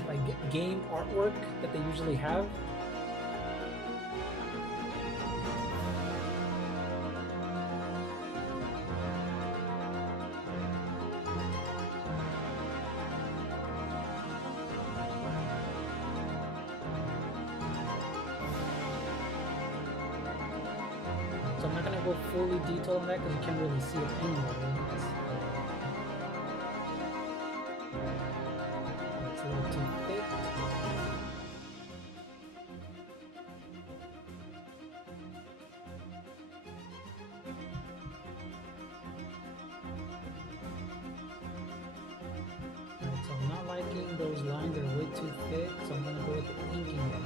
like game artwork that they usually have. So I'm not gonna can't go fully detailed on that because you can't really see it anyway. It's a little too thick. Alright, so I'm not liking those lines, they're way too thick, so I'm gonna go with the inking lines.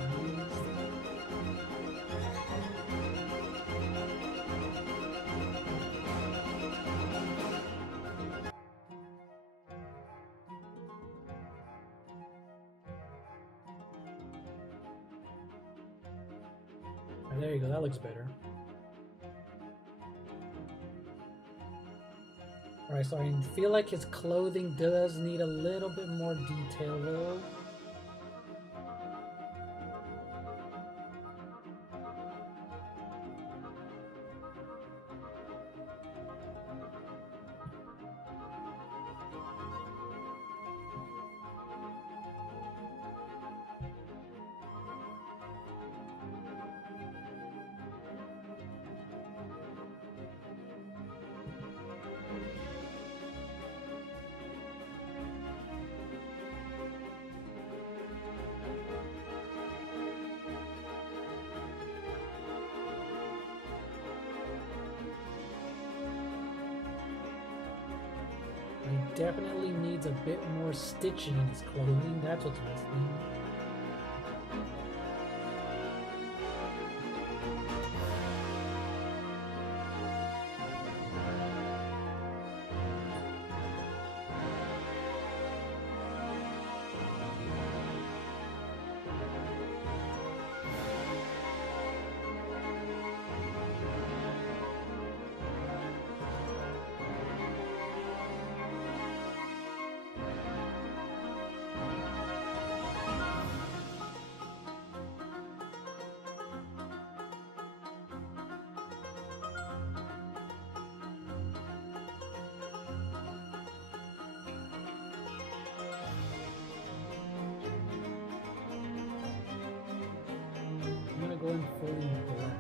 There you go, that looks better. Alright, so I feel like his clothing does need a little bit more detail though. He definitely needs a bit more stitching in his clothing. That's what's missing. I'm gonna go in fully black.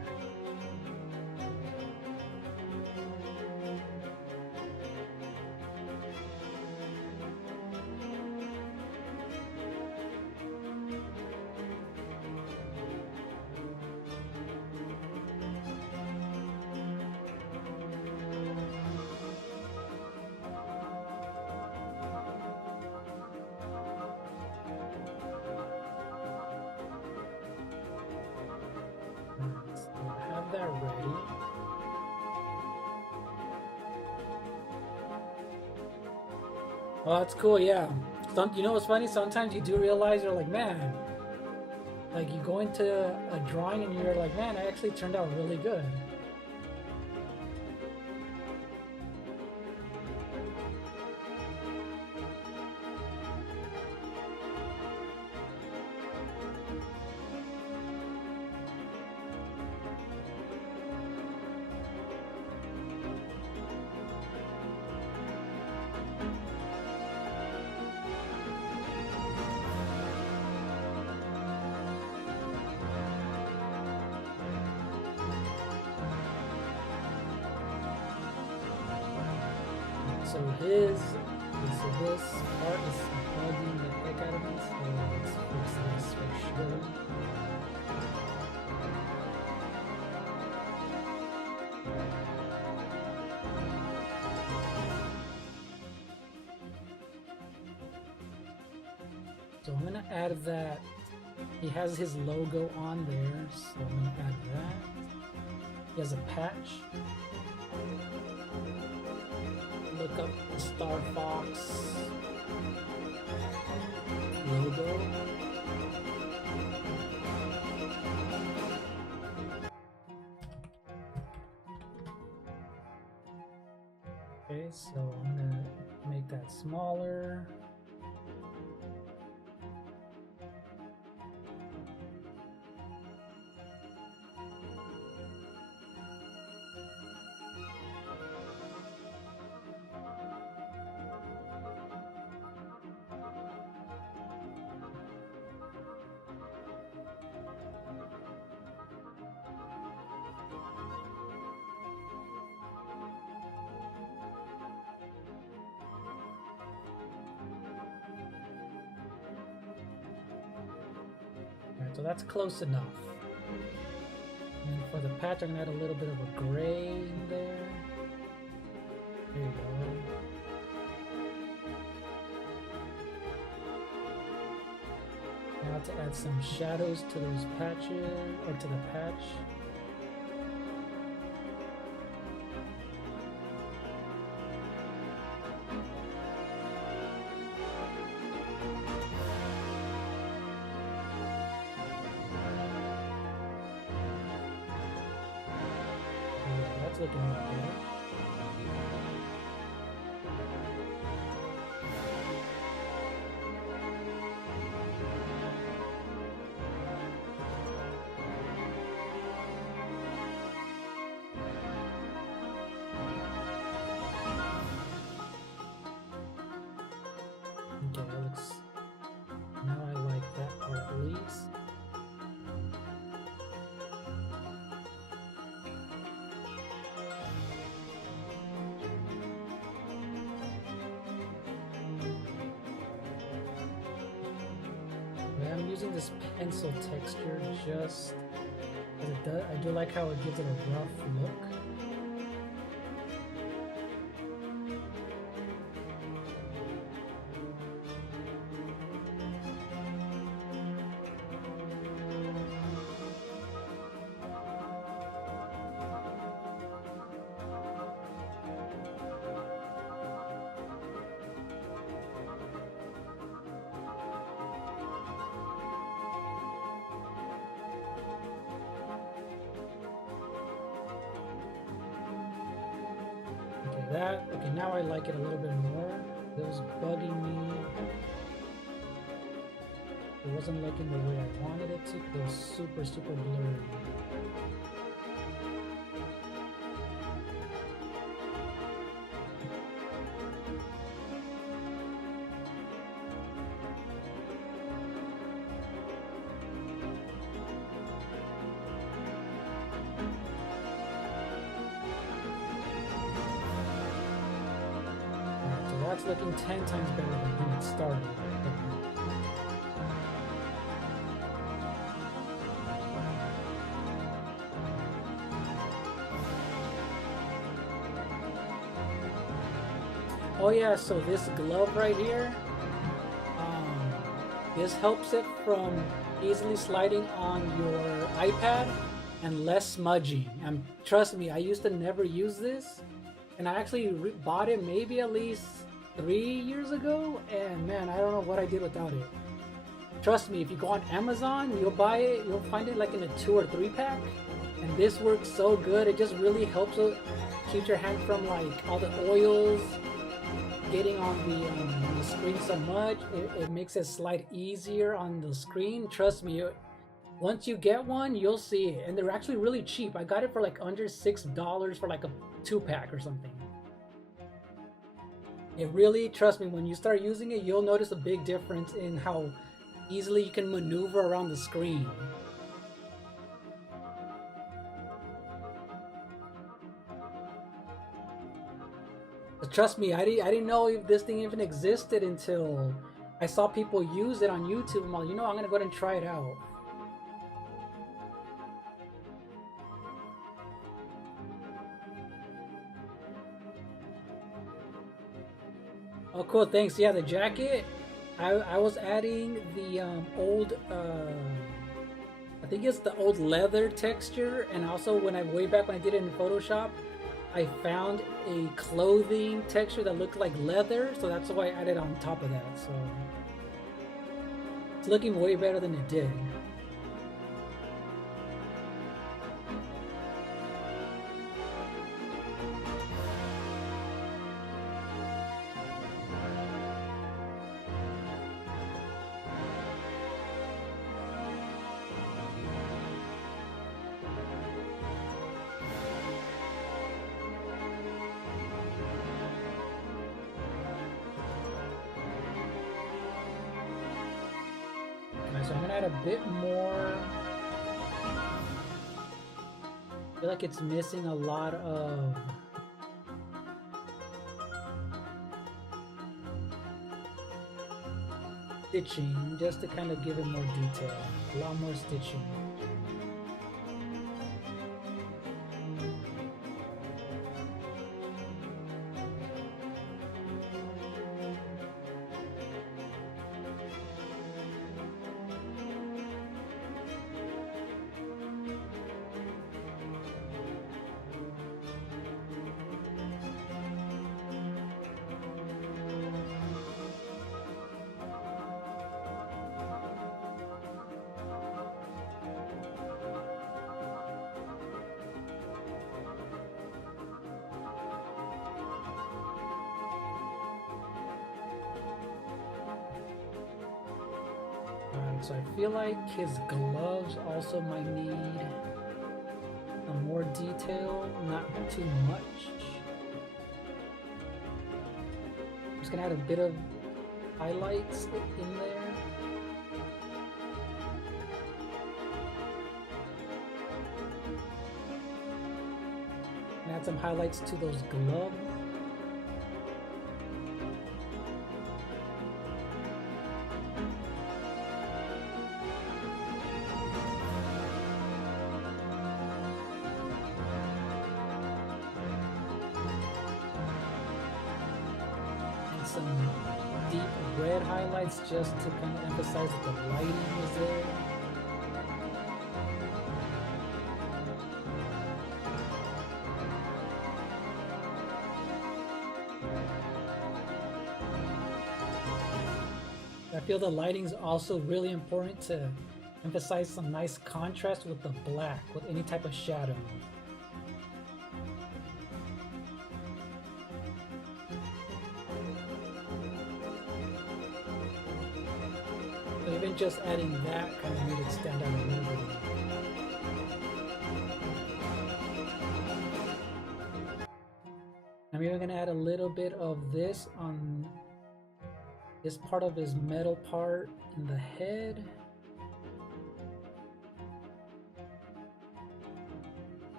So I have that ready. Oh, that's cool, yeah. You know what's funny? Sometimes you do realize you're like, man, like you go into a drawing and you're like, man, it actually turned out really good. So this part is bugging the heck out of me, so let's fix this for sure. So I'm gonna add that. He has his logo on there, so I'm gonna add that. He has a patch. Look up the Star Fox logo. Okay, so I'm gonna make that smaller. So that's close enough. And then for the patch, I'm gonna add a little bit of a gray in there. There you go. Now to add some shadows to those patches, or to the patch. That's looking a lot better. Okay, that looks. Now I like that part at least. I'm using this pencil texture just as it does. I do like how it gives it a rough look. Okay, now I like it a little bit more. It was bugging me. It wasn't looking the way I wanted it to. It was super, super blurry. That's looking 10 times better than when it started. Oh yeah, so this glove right here, this helps it from easily sliding on your iPad and less smudging. Trust me, I used to never use this, and I actually bought it maybe at least 3 years ago, and man, I don't know what I did without it. Trust me, if you go on Amazon, you'll buy it, you'll find it like in a 2 or 3 pack, and this works so good. It just really helps keep your hand from like all the oils getting on the screen so much. It makes it slide easier on the screen. Trust me, once you get one, you'll see it, and they're actually really cheap. I got it for like under $6 for like a 2-pack or something. It really, trust me, when you start using it, you'll notice a big difference in how easily you can maneuver around the screen. But trust me, I didn't know if this thing even existed until I saw people use it on YouTube. I'm like, you know, I'm gonna go ahead and try it out. Oh, cool, thanks. Yeah, the jacket, I was adding the old, I think it's the old leather texture, and also way back when I did it in Photoshop, I found a clothing texture that looked like leather, so that's why I added on top of that. So it's looking way better than it did. So I'm gonna add a bit more. I feel like it's missing a lot of stitching just to kind of give it more detail. A lot more stitching. So I feel like his gloves also might need some more detail, not too much. I'm just gonna add a bit of highlights in there. And add some highlights to those gloves. Some deep red highlights just to kind of emphasize that the lighting is there. I feel the lighting is also really important to emphasize some nice contrast with the black, with any type of shadow. Even just adding that kind of made it stand out a little bit. I'm even going to add a little bit of this on this part of his metal part in the head.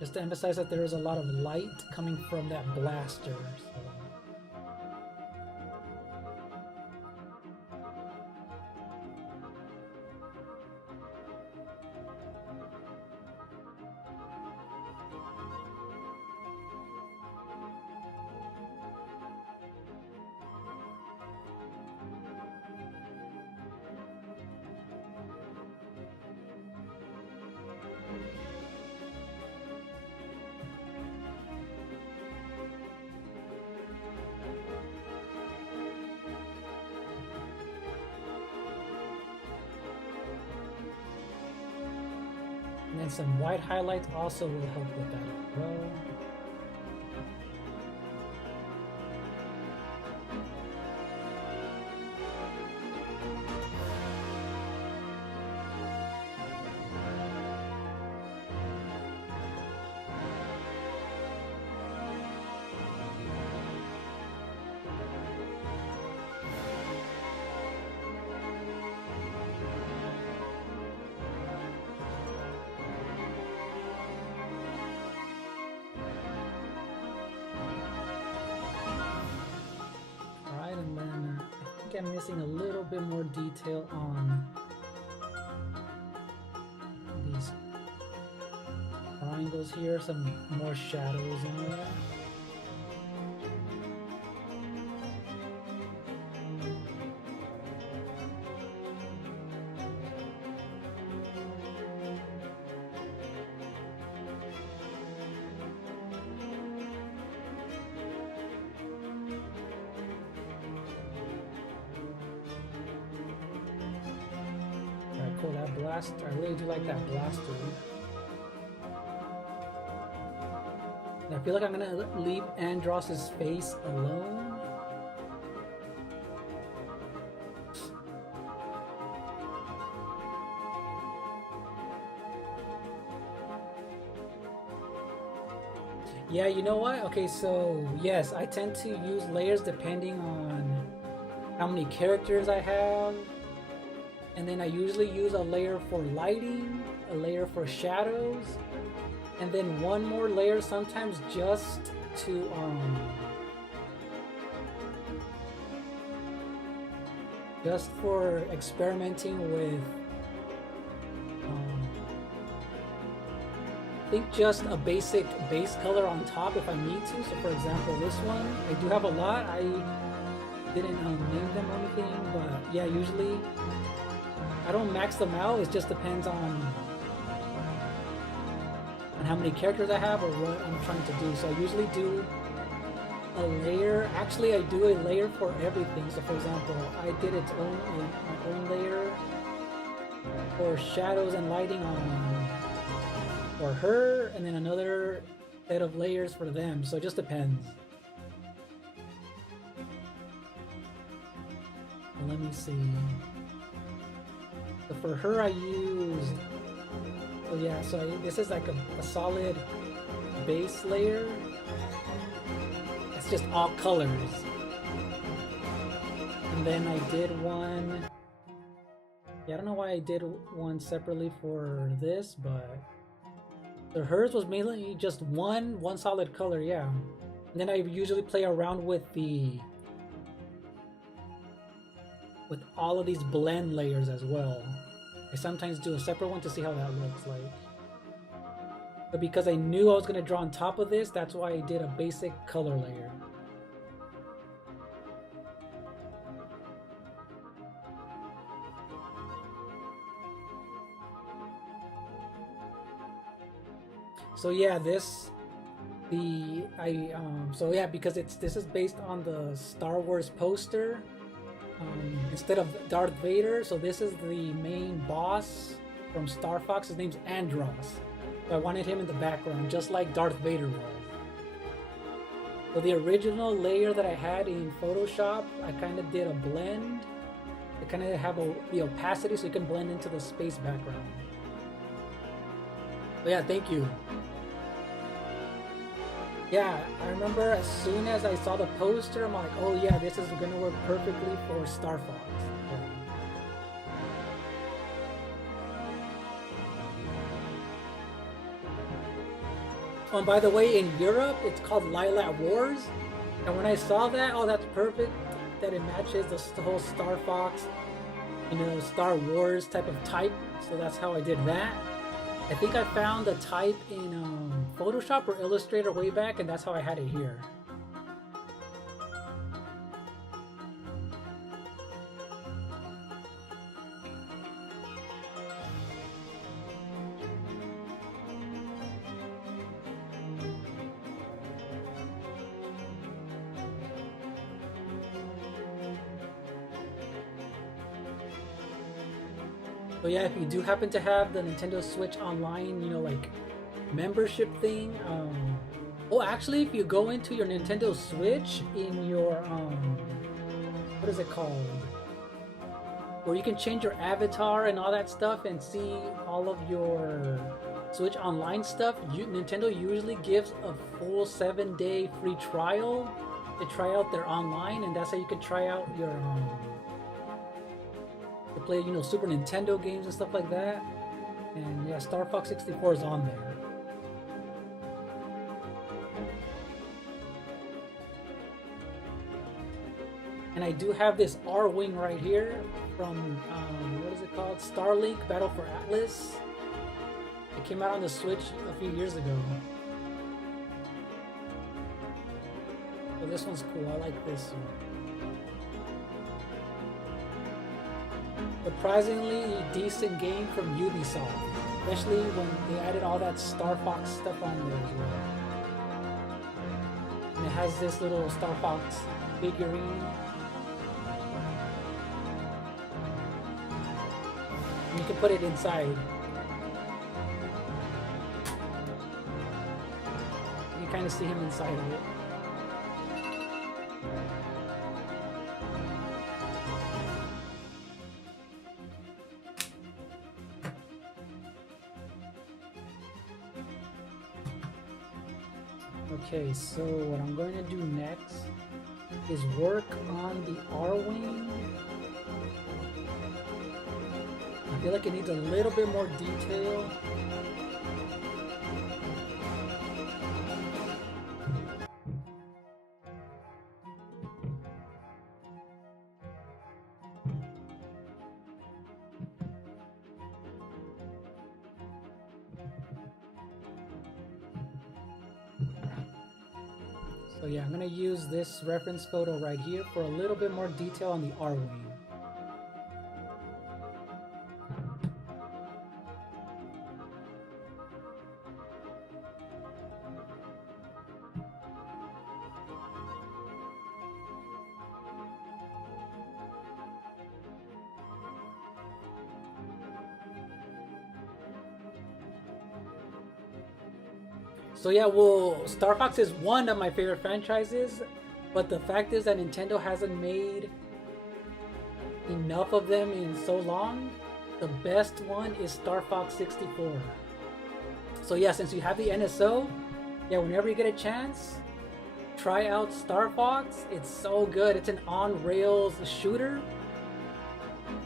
Just to emphasize that there is a lot of light coming from that blaster. So. And then some white highlights also will help with that as well. I'm missing a little bit more detail on these triangles here, some more shadows in there. Cool, that blaster. I really do like that blaster. And I feel like I'm gonna leave Andross's face alone. Yeah, you know what? Okay, so yes, I tend to use layers depending on how many characters I have. And then I usually use a layer for lighting, a layer for shadows, and then one more layer sometimes just to just for experimenting with I think just a basic base color on top if I need to. So for example, this one, I do have a lot. I didn't name them or anything, but yeah, usually I don't max them out. It just depends on how many characters I have or what I'm trying to do. So I usually do a layer. Actually, I do a layer for everything. So for example, I did its own my own layer for shadows and lighting on for her, and then another set of layers for them. So it just depends. Well, let me see. So for her, I used. Oh yeah, so this is like a solid base layer. It's just all colors. And then I did one. Yeah, I don't know why I did one separately for this, but so hers was mainly just one solid color, yeah. And then I usually play around with all of these blend layers as well. I sometimes do a separate one to see how that looks like. But because I knew I was going to draw on top of this, that's why I did a basic color layer. So yeah, this so yeah, because this is based on the Star Wars poster. Instead of Darth Vader, so this is the main boss from Star Fox. His name's Andros. So I wanted him in the background, just like Darth Vader was. So the original layer that I had in Photoshop, I kind of did a blend. I kind of have the opacity so you can blend into the space background. But yeah, thank you. Yeah, I remember as soon as I saw the poster, I'm like, oh yeah, this is gonna work perfectly for Star Fox. Oh, and by the way, in Europe, it's called Lilac Wars. And when I saw that, oh, that's perfect, that it matches the whole Star Fox, Star Wars type of type. So that's how I did that. I think I found the type in Photoshop or Illustrator way back, and that's how I had it here. So yeah, if you do happen to have the Nintendo Switch Online, like membership thing, oh, actually, if you go into your Nintendo Switch in your what is it called, where you can change your avatar and all that stuff and see all of your Switch Online stuff, Nintendo usually gives a full 7-day free trial to try out their online, and that's how you can try out your to play, Super Nintendo games and stuff like that. And yeah, Star Fox 64 is on there. And I do have this R-Wing right here from, what is it called? Starlink Battle for Atlas. It came out on the Switch a few years ago. So this one's cool, I like this one. Surprisingly decent game from Ubisoft, especially when they added all that Star Fox stuff on there as well. And it has this little Star Fox figurine. And you can put it inside. You kind of see him inside of it. Okay, so what I'm going to do next is work on the R-Wing. I feel like it needs a little bit more detail. So yeah, I'm gonna use this reference photo right here for a little bit more detail on the R-Wing. So yeah, well, Star Fox is one of my favorite franchises, but the fact is that Nintendo hasn't made enough of them in so long. The best one is Star Fox 64. So yeah, since you have the NSO, yeah, whenever you get a chance, try out Star Fox. It's so good. It's an on-rails shooter.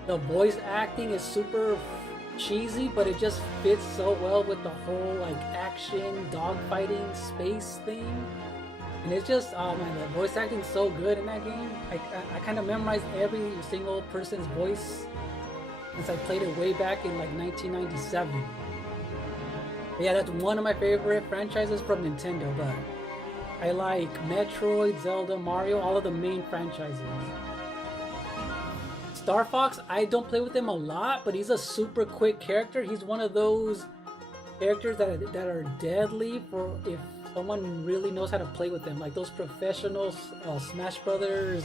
The voice acting is super cheesy, but it just fits so well with the whole like action dogfighting space thing, and it's just, oh man, the voice acting is so good in that game. I kind of memorized every single person's voice since I played it way back in like 1997. But yeah, that's one of my favorite franchises from Nintendo. But I like Metroid, Zelda, Mario, all of the main franchises. Star Fox, I don't play with him a lot, but he's a super quick character. He's one of those characters that are deadly for if someone really knows how to play with them. Like those professional Smash Brothers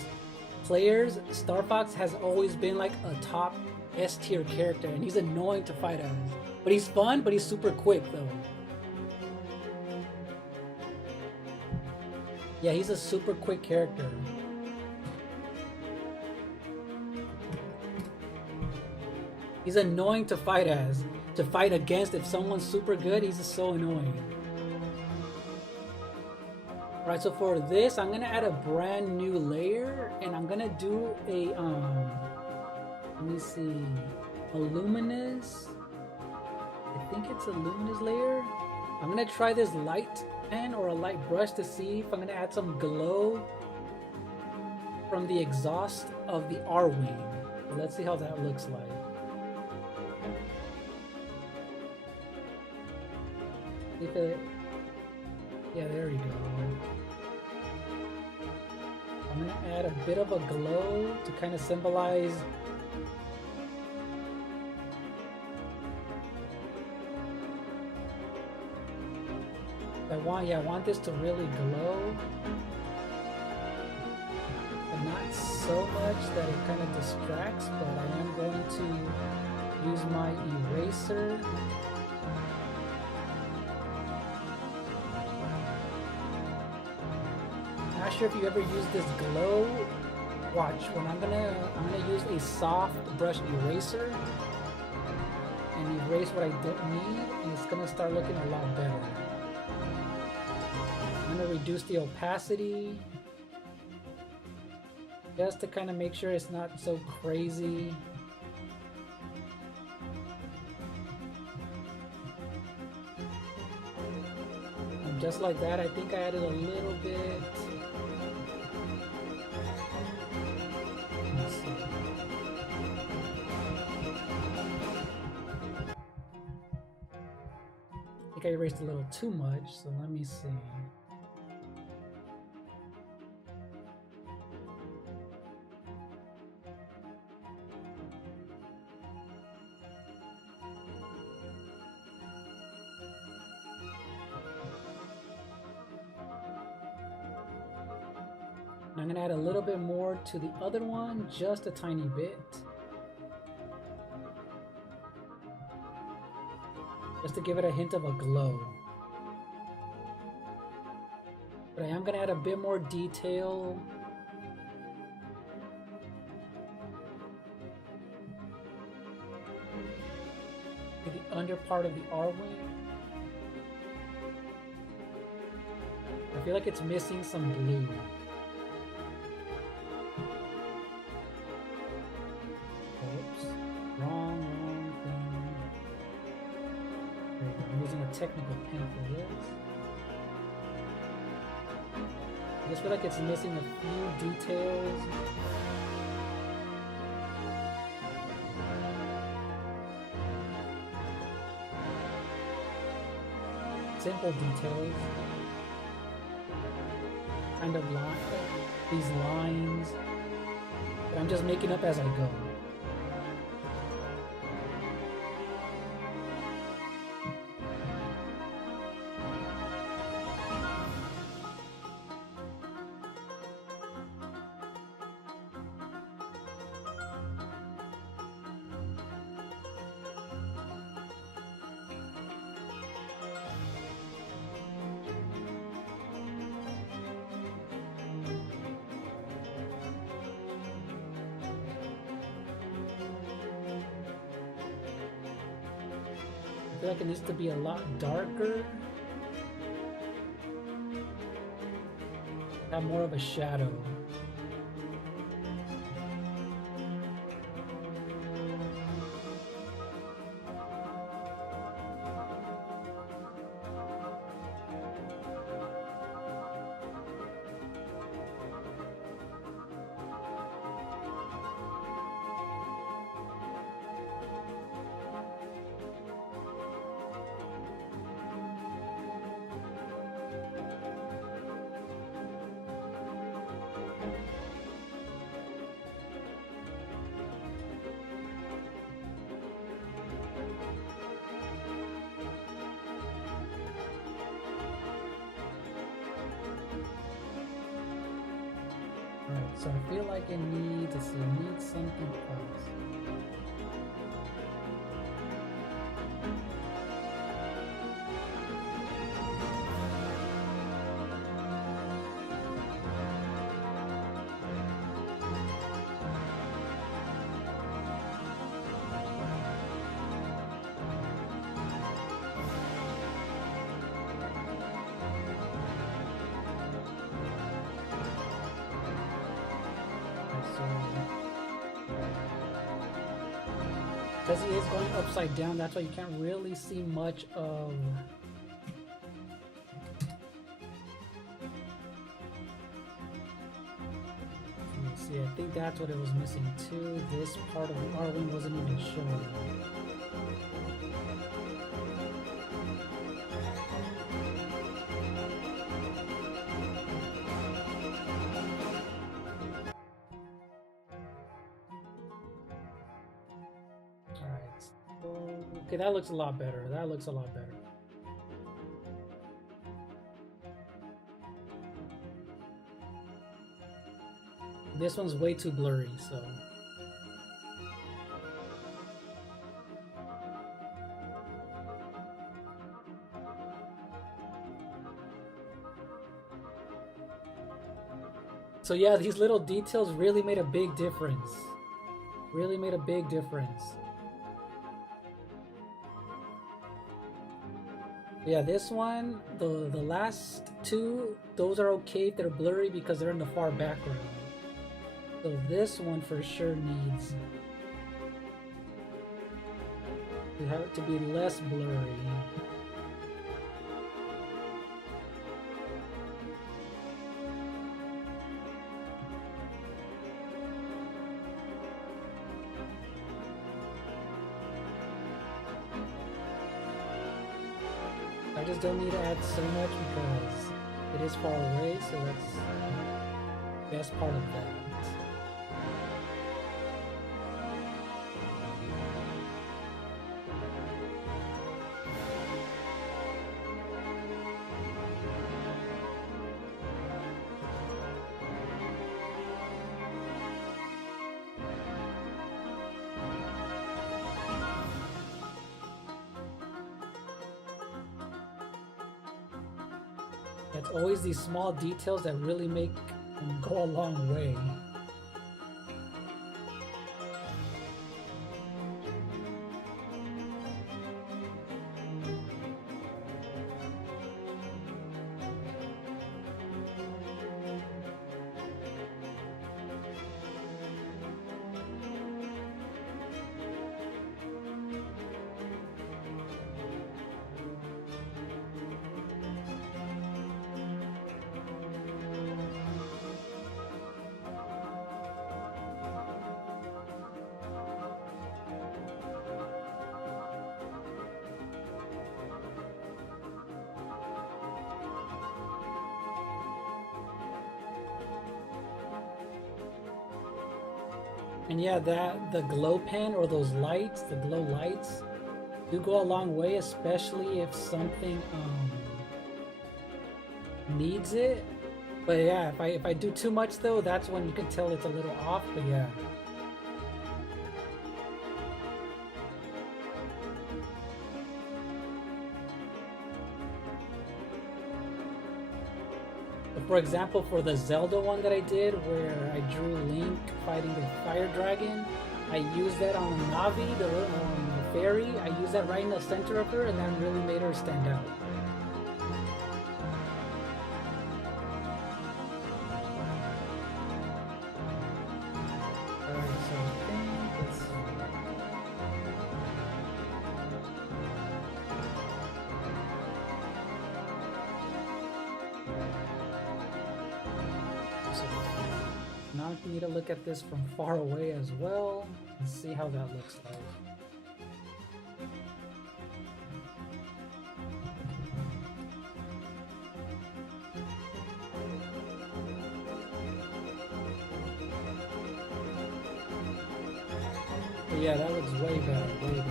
players, Star Fox has always been like a top S tier character, and he's annoying to fight as. But he's fun, but he's super quick though. Yeah, he's a super quick character. He's annoying to fight as. To fight against, if someone's super good, he's just so annoying. Alright, so for this, I'm gonna add a brand new layer, and I'm gonna do a, let me see, a luminous, I think it's a luminous layer. I'm gonna try this light pen or a light brush to see if I'm gonna add some glow from the exhaust of the R-Wing. Let's see how that looks like. If it, yeah, there we go. I'm gonna add a bit of a glow to kind of symbolize I want this to really glow, but not so much that it kind of distracts, but I am going to use my eraser. Not sure if you ever use this glow. Watch, when I'm gonna use a soft brush eraser and erase what I don't need, and it's gonna start looking a lot better. I'm gonna reduce the opacity just to kind of make sure it's not so crazy. And just like that, I think I added a little bit. Let's see. I think I erased a little too much, so let me see. I'm going to add a little bit more to the other one, just a tiny bit. Just to give it a hint of a glow. But I am going to add a bit more detail. To the under part of the R-Wing. I feel like it's missing some blue. Technical pen for this. I just feel like it's missing a few details. Simple details. kind of line, these lines that I'm just making up as I go. I feel like it needs to be a lot darker. Have more of a shadow. Alright, so I feel like it needs, let's see, it needs something else. Because he is going upside down, that's why you can't really see much of... Let's see, I think that's what it was missing too. This part of the R-wing wasn't even showing. Okay, that looks a lot better. That looks a lot better. This one's way too blurry, so... So yeah, these little details really made a big difference. Really made a big difference. Yeah, this one, the last two, those are okay if they're blurry because they're in the far background. So this one for sure needs to have it to be less blurry. I just don't need to add so much because it is far away, so that's the best part of that. It's always these small details that really make them go a long way. And yeah, that the glow pen or those lights, the glow lights, do go a long way, especially if something needs it. But yeah, if I do too much though, that's when you can tell it's a little off. But yeah. For example, for the Zelda one that I did, where I drew Link fighting the fire dragon, I used that on Navi, the fairy. I used that right in the center of her, and that really made her stand out. Alright, so I think, let's see. Now I need to look at this from far away as well and see how that looks like. But yeah, that looks way better, way better.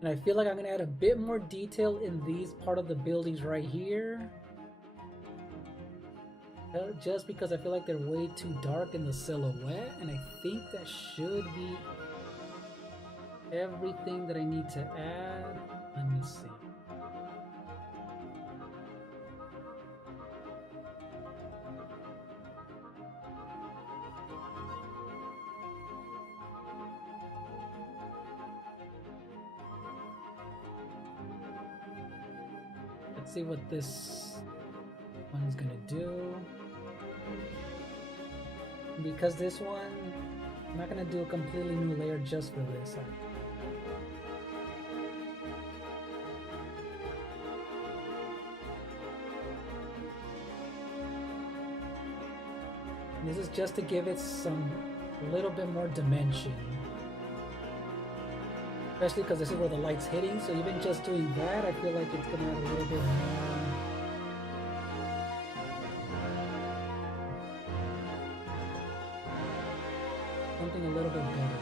And I feel like I'm gonna add a bit more detail in these part of the buildings right here. Just because I feel like they're way too dark in the silhouette, and I think that should be everything that I need to add. Let me see. Let's see what this one is gonna do. Because this one, I'm not gonna do a completely new layer just for this. This is just to give it some little bit more dimension. Especially because this is where the light's hitting, so even just doing that, I feel like it's gonna add a little bit more. Something a little bit better.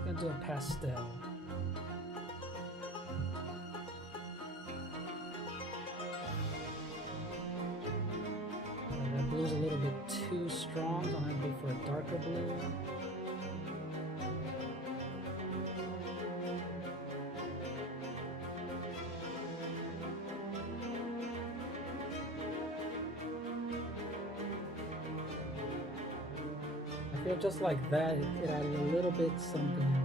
I'm gonna do a pastel. That blue's a little bit too strong, so I'm gonna go for a darker blue. I feel just like that, it added a little bit something else.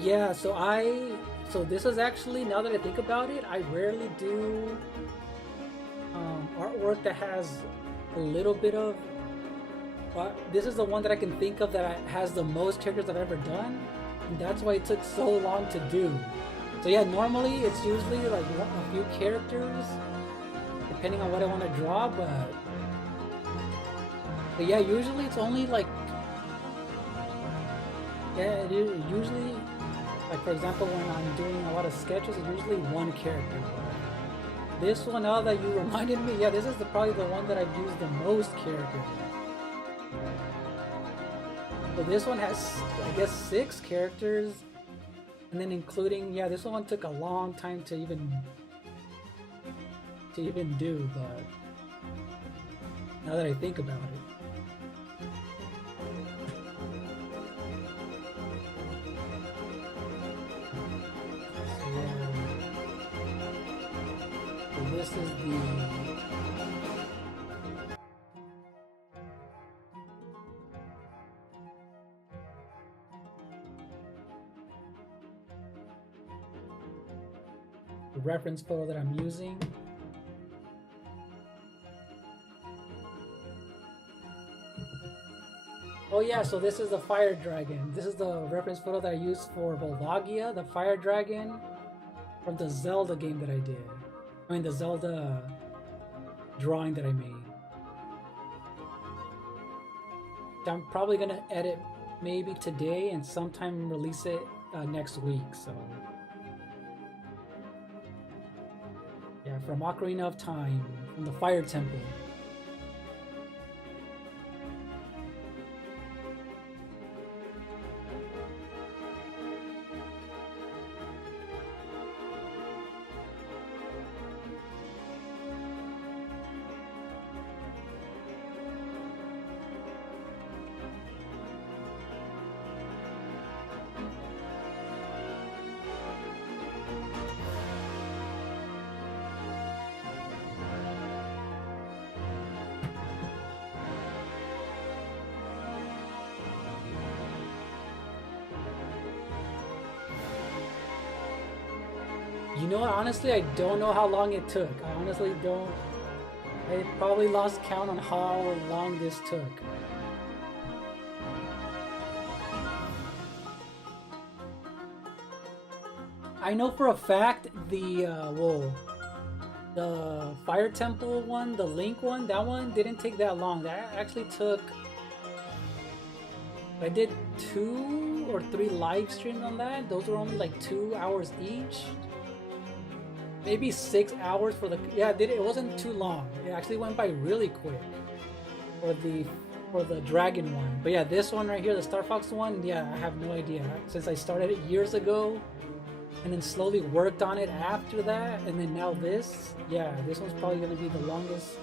Yeah, so this is actually, now that I think about it, I rarely do artwork that has a little bit of, this is the one that I can think of that has the most characters I've ever done, and that's why it took so long to do. So yeah, normally it's usually like a few characters, depending on what I want to draw, but yeah, usually it's only like, yeah, usually, like for example, when I'm doing a lot of sketches, it's usually one character. This one, now that you reminded me, yeah, this is probably the one that I've used the most characters. So this one has, I guess, 6 characters, and then including, yeah, this one took a long time to even do, but Now that I think about it. So, yeah. So this is the reference photo that I'm using. Oh yeah, so this is the fire dragon. This is the reference photo that I used for Volvagia, the fire dragon from the Zelda game that I did. I mean the Zelda drawing that I made. I'm probably gonna edit maybe today and sometime release it next week, so. Yeah, from Ocarina of Time, from the Fire Temple. You know what, honestly, I don't know how long it took. I honestly don't. I probably lost count on how long this took. I know for a fact the Fire Temple one, the Link one, that one didn't take that long. That actually took. I did 2 or 3 live streams on that. Those were only like 2 hours each. Maybe 6 hours for the. Yeah, it wasn't too long. It actually went by really quick for the dragon one. But yeah, this one right here, the Star Fox one, yeah, I have no idea. Since I started it years ago, and then slowly worked on it after that, and then now this, yeah, this one's probably gonna be the longest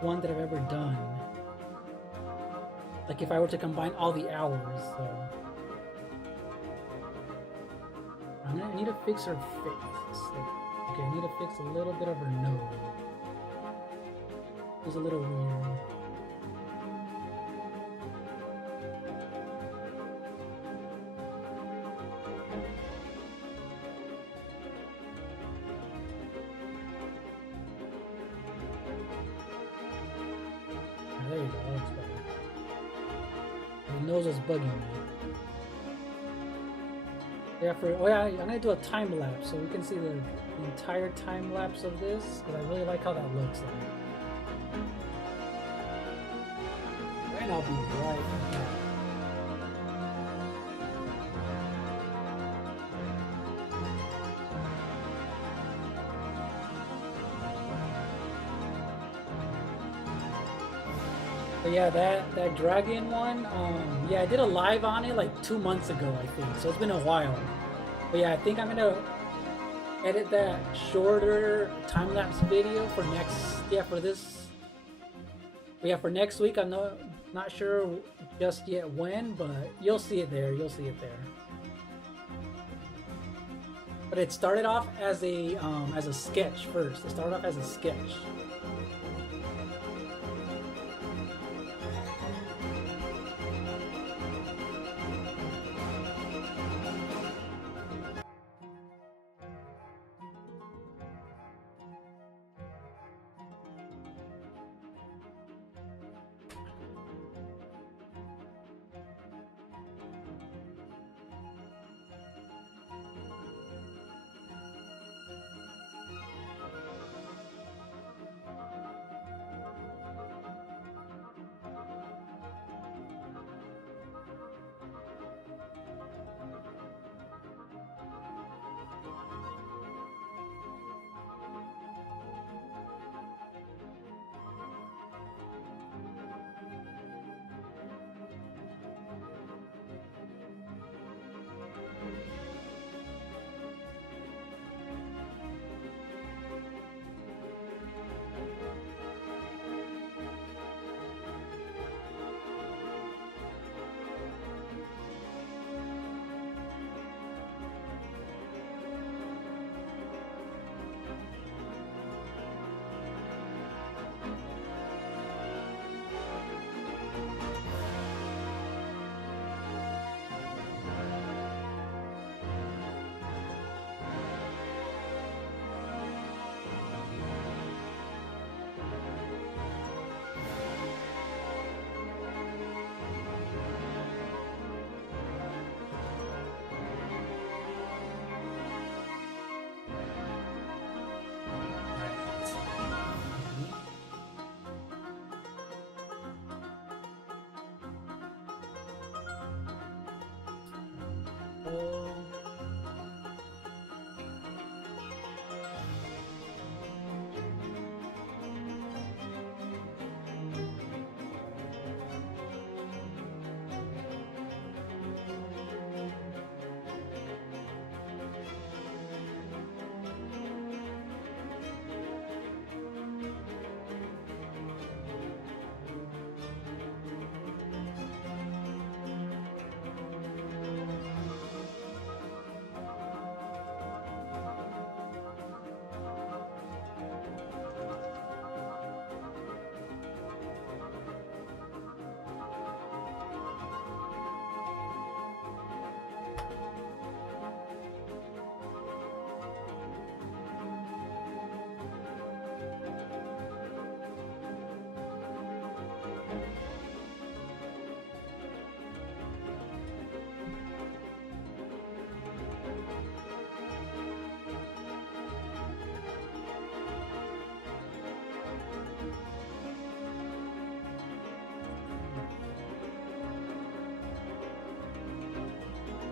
one that I've ever done. Like if I were to combine all the hours, so. I need to fix her face. Okay, I need to fix a little bit of her nose. It was a little weird. There you go, that looks better. The nose is bugging me. Yeah, I'm gonna do a time lapse so we can see the entire time lapse of this, because I really like how that looks like. And I'll be right back. But yeah, that dragon one, yeah, I did a live on it like 2 months ago, I think. So it's been a while. But yeah, I think I'm gonna edit that shorter time-lapse video for for next week. I'm not sure just yet when, but you'll see it there. You'll see it there. But it started off as a sketch first. It started off as a sketch.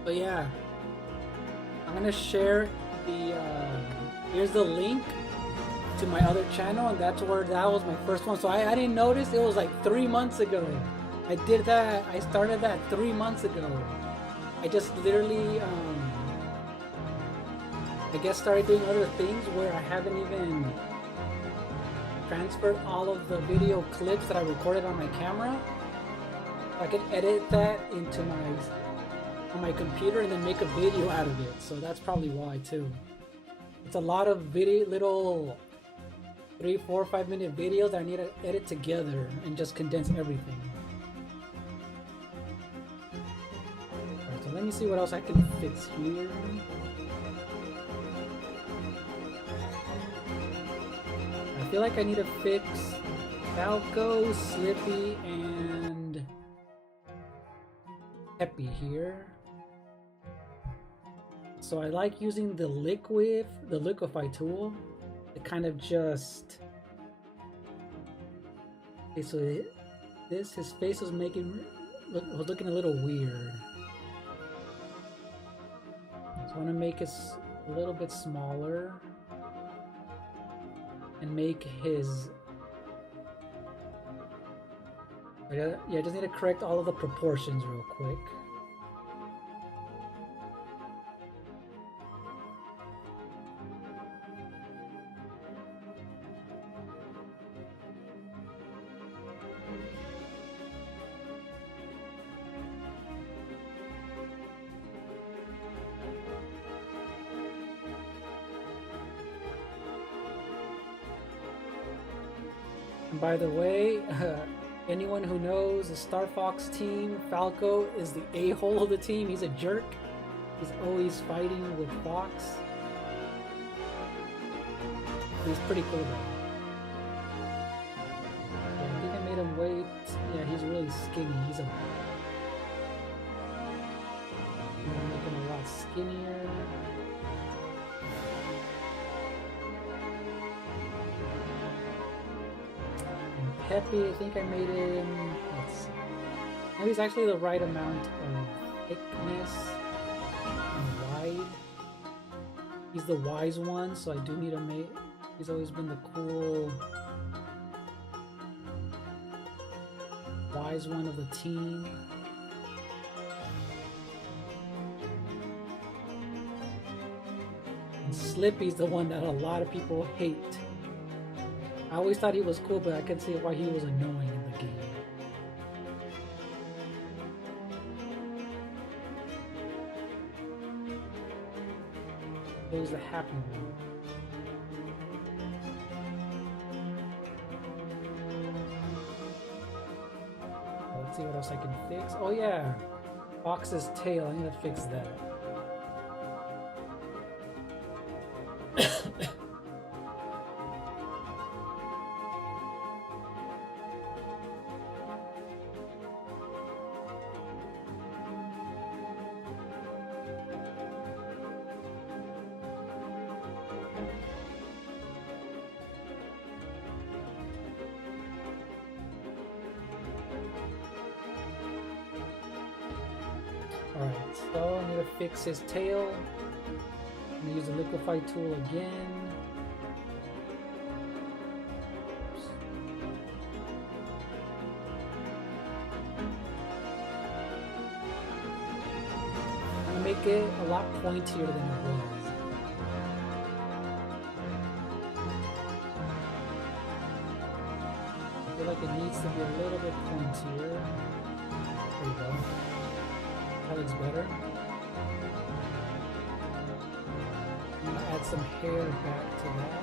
But yeah, I'm gonna share the here's the link to my other channel, and that's where that was my first one. So I didn't notice it was like 3 months ago. I did that. I started that 3 months ago. I just literally I guess started doing other things where I haven't even transferred all of the video clips that I recorded on my camera. I can edit that into on my computer and then make a video out of it. So that's probably why too. It's a lot of little 3, 4, 5 minute videos that I need to edit together and just condense everything. Alright, so let me see what else I can fix here. I feel like I need to fix Falco, Slippy, and Peppy here. So I like using the liquefy tool to kind of just... Okay, so his face was was looking a little weird. So I want to make it a little bit smaller and make his... Yeah, I just need to correct all of the proportions real quick. And by the way, anyone who knows the Star Fox team, Falco is the a-hole of the team. He's a jerk. He's always fighting with Fox. He's pretty cool though. Yeah, I think I made him weight. Yeah, he's really skinny. I'm gonna make him a lot skinnier. Peppy, I think I made him, let's see. Now he's actually the right amount of thickness and wide. He's the wise one, so I do need to make, he's always been the cool wise one of the team. And Slippy's the one that a lot of people hate. I always thought he was cool, but I can see why he was annoying in the game. There's the happy one. Let's see what else I can fix. Oh yeah, Fox's tail. I need to fix that. Alright, so I need to fix his tail. I'm gonna use the liquefy tool again. Oops. I'm gonna make it a lot pointier than it was. I feel like it needs to be a little bit pointier. There you go. That looks better. I'm gonna add some hair back to that.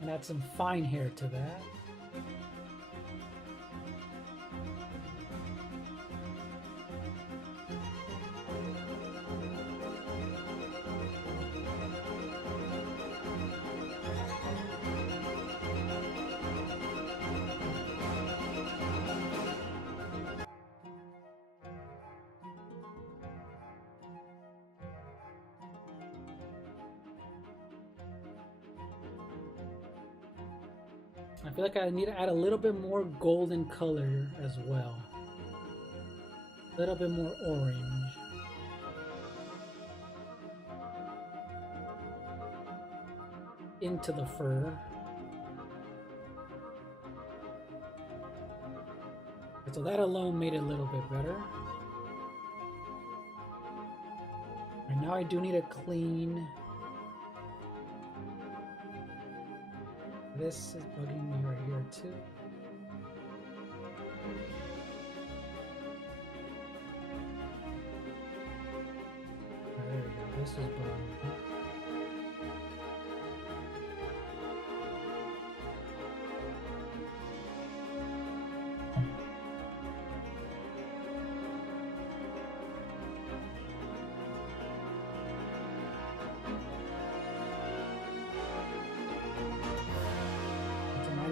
And add some fine hair to that. I feel like I need to add a little bit more golden color as well. A little bit more orange. Into the fur. So that alone made it a little bit better. And now I do need to clean. This is bugging me right here too. There we go. This is bugging me.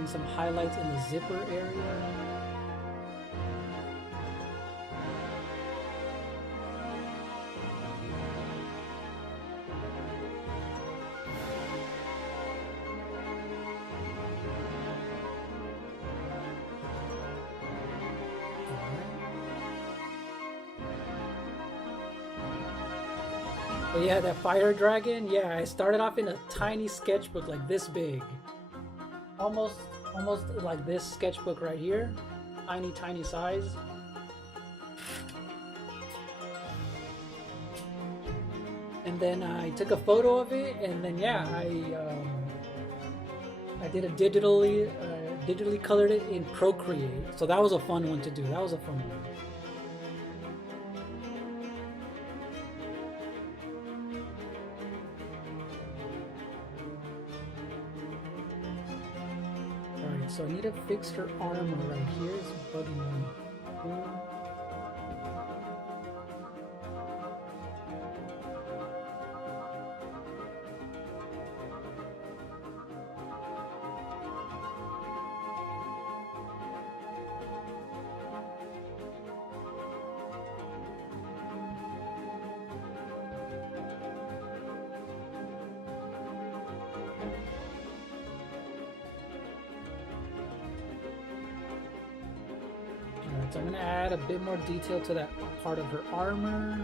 Some highlights in the zipper area. But yeah, that fire dragon, yeah, I started off in a tiny sketchbook like this big. Almost like this sketchbook right here. Tiny size. And then I took a photo of it, and then yeah, I did a digitally colored it in Procreate. So that was a fun one to do. That was a fun one. So I need to fix her armor right here. It's bugging me. So I'm going to add a bit more detail to that part of her armor.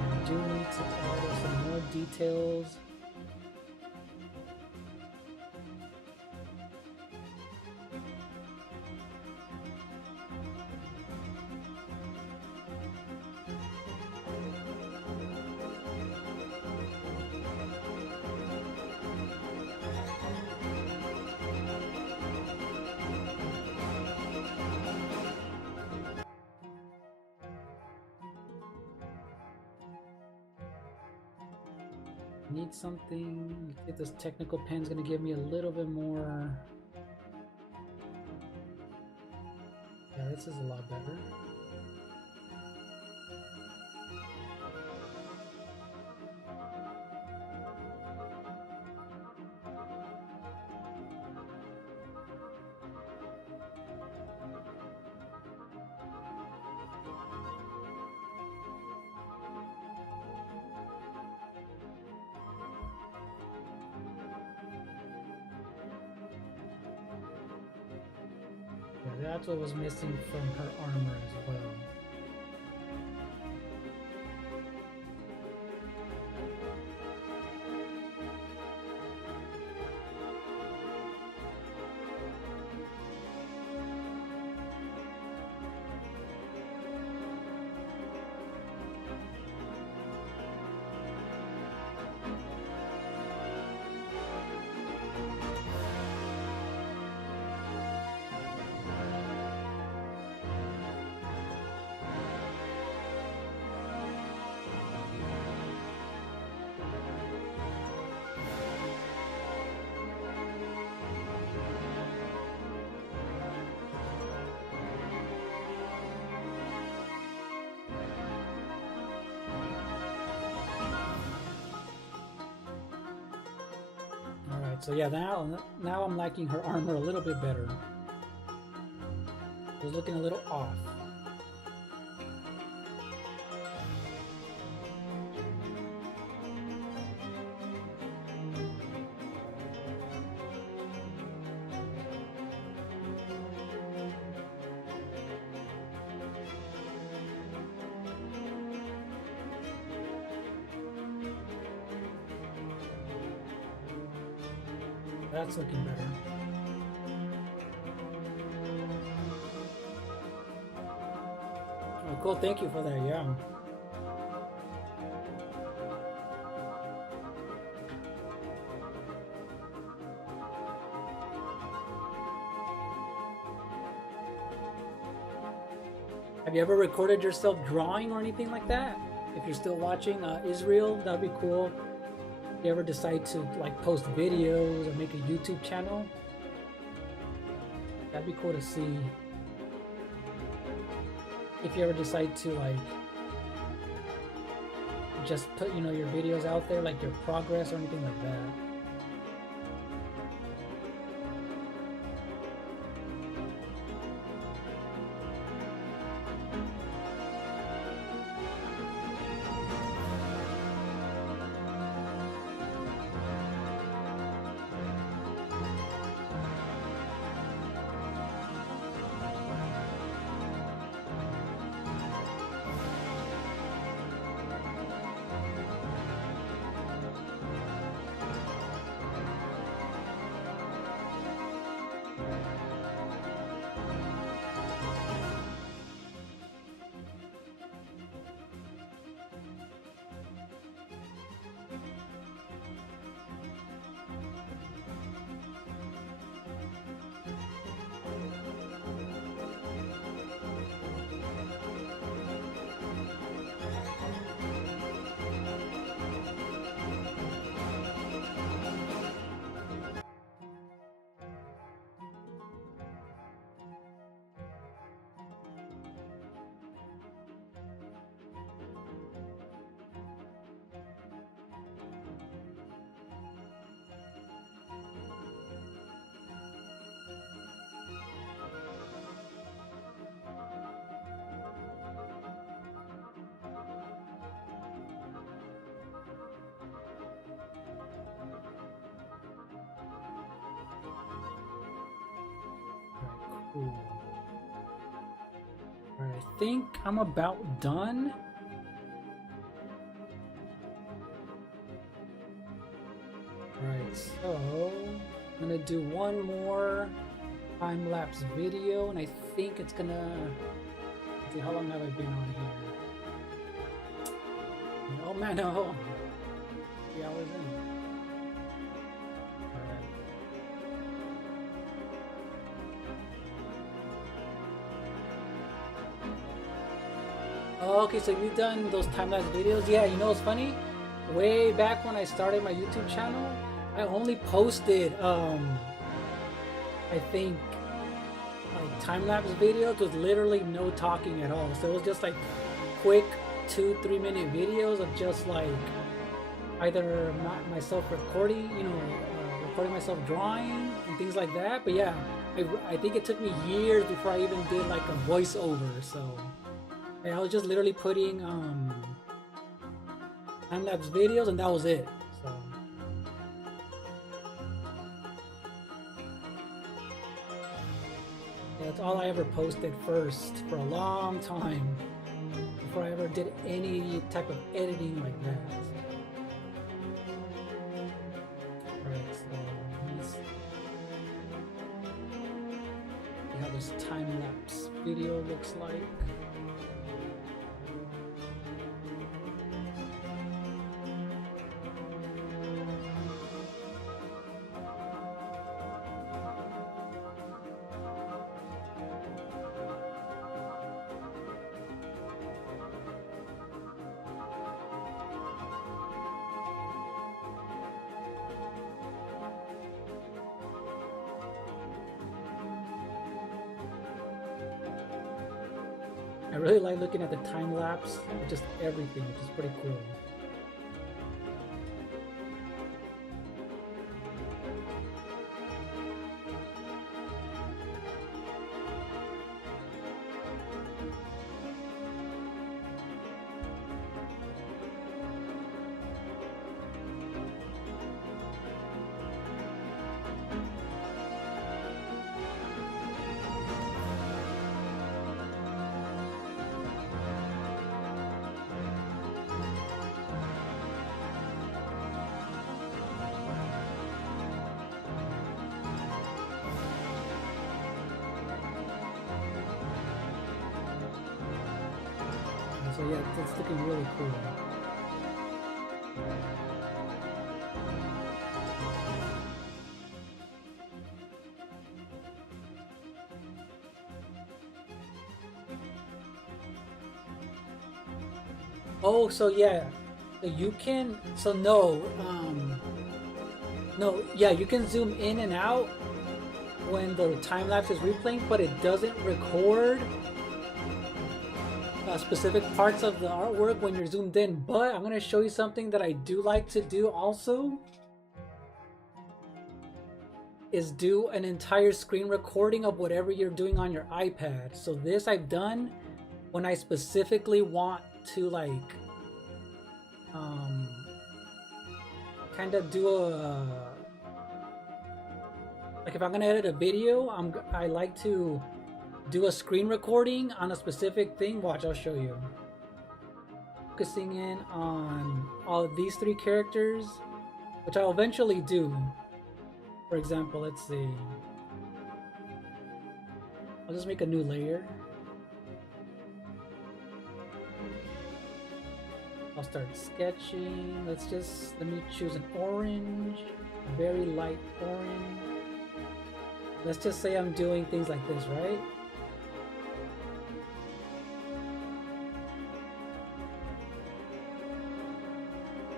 I do need to add some more details. Need something. Get this technical pen's gonna give me a little bit more. Yeah, this is a lot better. That's what was missing from her armor as well. Alright, so yeah, now I'm liking her armor a little bit better. It was looking a little off. That's looking better. Oh, cool. Thank you for that. Yeah. Have you ever recorded yourself drawing or anything like that? If you're still watching, Israel, that'd be cool. If you ever decide to like post videos or make a YouTube channel, that'd be cool to see. If you ever decide to like just put, you know, your videos out there, like your progress or anything like that. Cool. Alright, I think I'm about done. Alright, so I'm gonna do one more time-lapse video, and I think it's gonna... Let's see, how long have I been on here? Oh man, no! 3 hours in. Oh, okay, so you've done those time-lapse videos? Yeah, you know what's funny? Way back when I started my YouTube channel, I only posted, I think, like time-lapse videos with literally no talking at all. So it was just like quick 2-3 minute videos of just like either myself recording, you know, recording myself drawing and things like that. But yeah, I think it took me years before I even did like a voiceover, so... And I was just literally putting time-lapse videos, and that was it. So yeah, that's all I ever posted first for a long time before I ever did any type of editing like that. Alright, so let's see how this time-lapse video looks like. I really like looking at the time lapse, just everything, which is pretty cool. So yeah, it's looking really cool. Oh, so yeah, so you can, so no, no, yeah, you can zoom in and out when the time lapse is replaying, but it doesn't record specific parts of the artwork when you're zoomed in. But I'm gonna show you something that I do like to do also, is do an entire screen recording of whatever you're doing on your iPad. So this I've done when I specifically want to like kind of do a like if I'm gonna edit a video, I like to do a screen recording on a specific thing. Watch, I'll show you. Focusing in on all of these three characters, which I'll eventually do. For example, let's see. I'll just make a new layer. I'll start sketching. Let me choose an orange, a very light orange. Let's just say I'm doing things like this, right?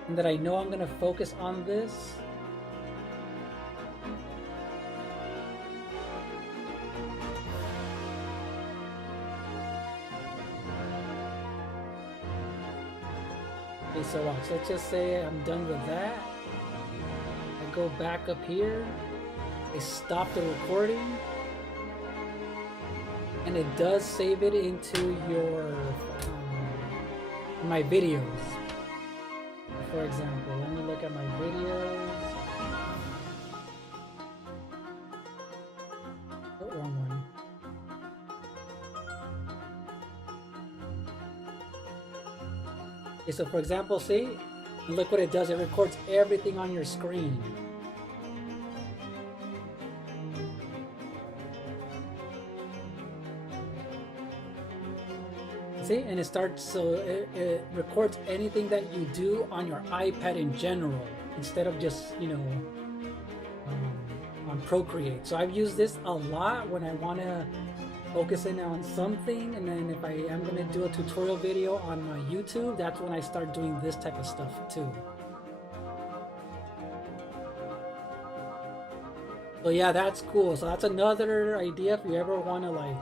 And that I know I'm gonna focus on this. Okay, so watch, let's just say I'm done with that. I go back up here, I stop the recording, and it does save it into your my videos. For example, let me look at my videos. Oh, wrong one. Okay, so for example, see, look what it does. It records everything on your screen. See, and it starts, so it records anything that you do on your iPad in general, instead of just, you know, on Procreate. So I've used this a lot when I want to focus in on something, and then if I am going to do a tutorial video on my YouTube, that's when I start doing this type of stuff too. So yeah, that's cool. So that's another idea if you ever want to, like,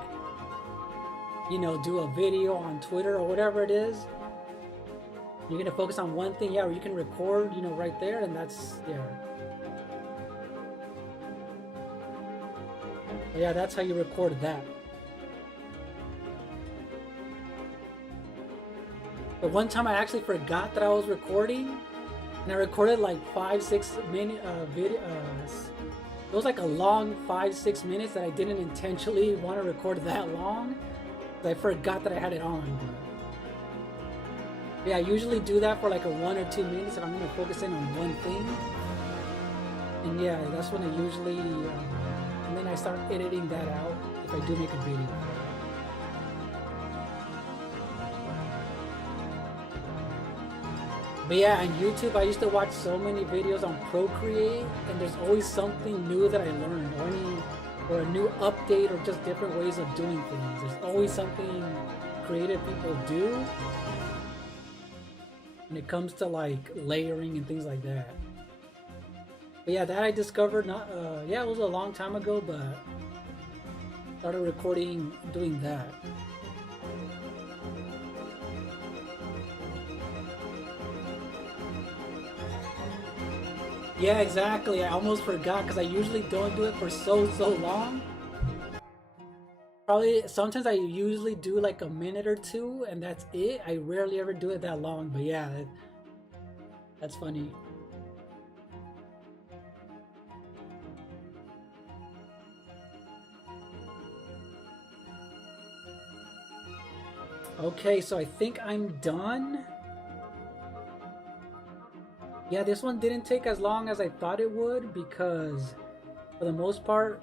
you know, do a video on Twitter or whatever it is. You're gonna focus on one thing, yeah, or you can record, you know, right there, and that's, yeah. But yeah, that's how you record that. But one time I actually forgot that I was recording, and I recorded like 5-6 minute videos. It was like a long 5-6 minutes that I didn't intentionally want to record that long. I forgot that I had it on. Yeah, I usually do that for like a 1 or 2 minutes if I'm going to focus in on one thing. And yeah, that's when I usually, and then I start editing that out if I do make a video. But yeah, on YouTube, I used to watch so many videos on Procreate, and there's always something new that I learned, or a new update, or just different ways of doing things. There's always something creative people do when it comes to like layering and things like that. But yeah, that I discovered yeah, it was a long time ago, but started recording doing that. Yeah, exactly. I almost forgot because I usually don't do it for so long. Probably sometimes I usually do like a minute or two, and that's it. I rarely ever do it that long. But yeah, that's funny. Okay, so I think I'm done. Yeah, this one didn't take as long as I thought it would, because for the most part,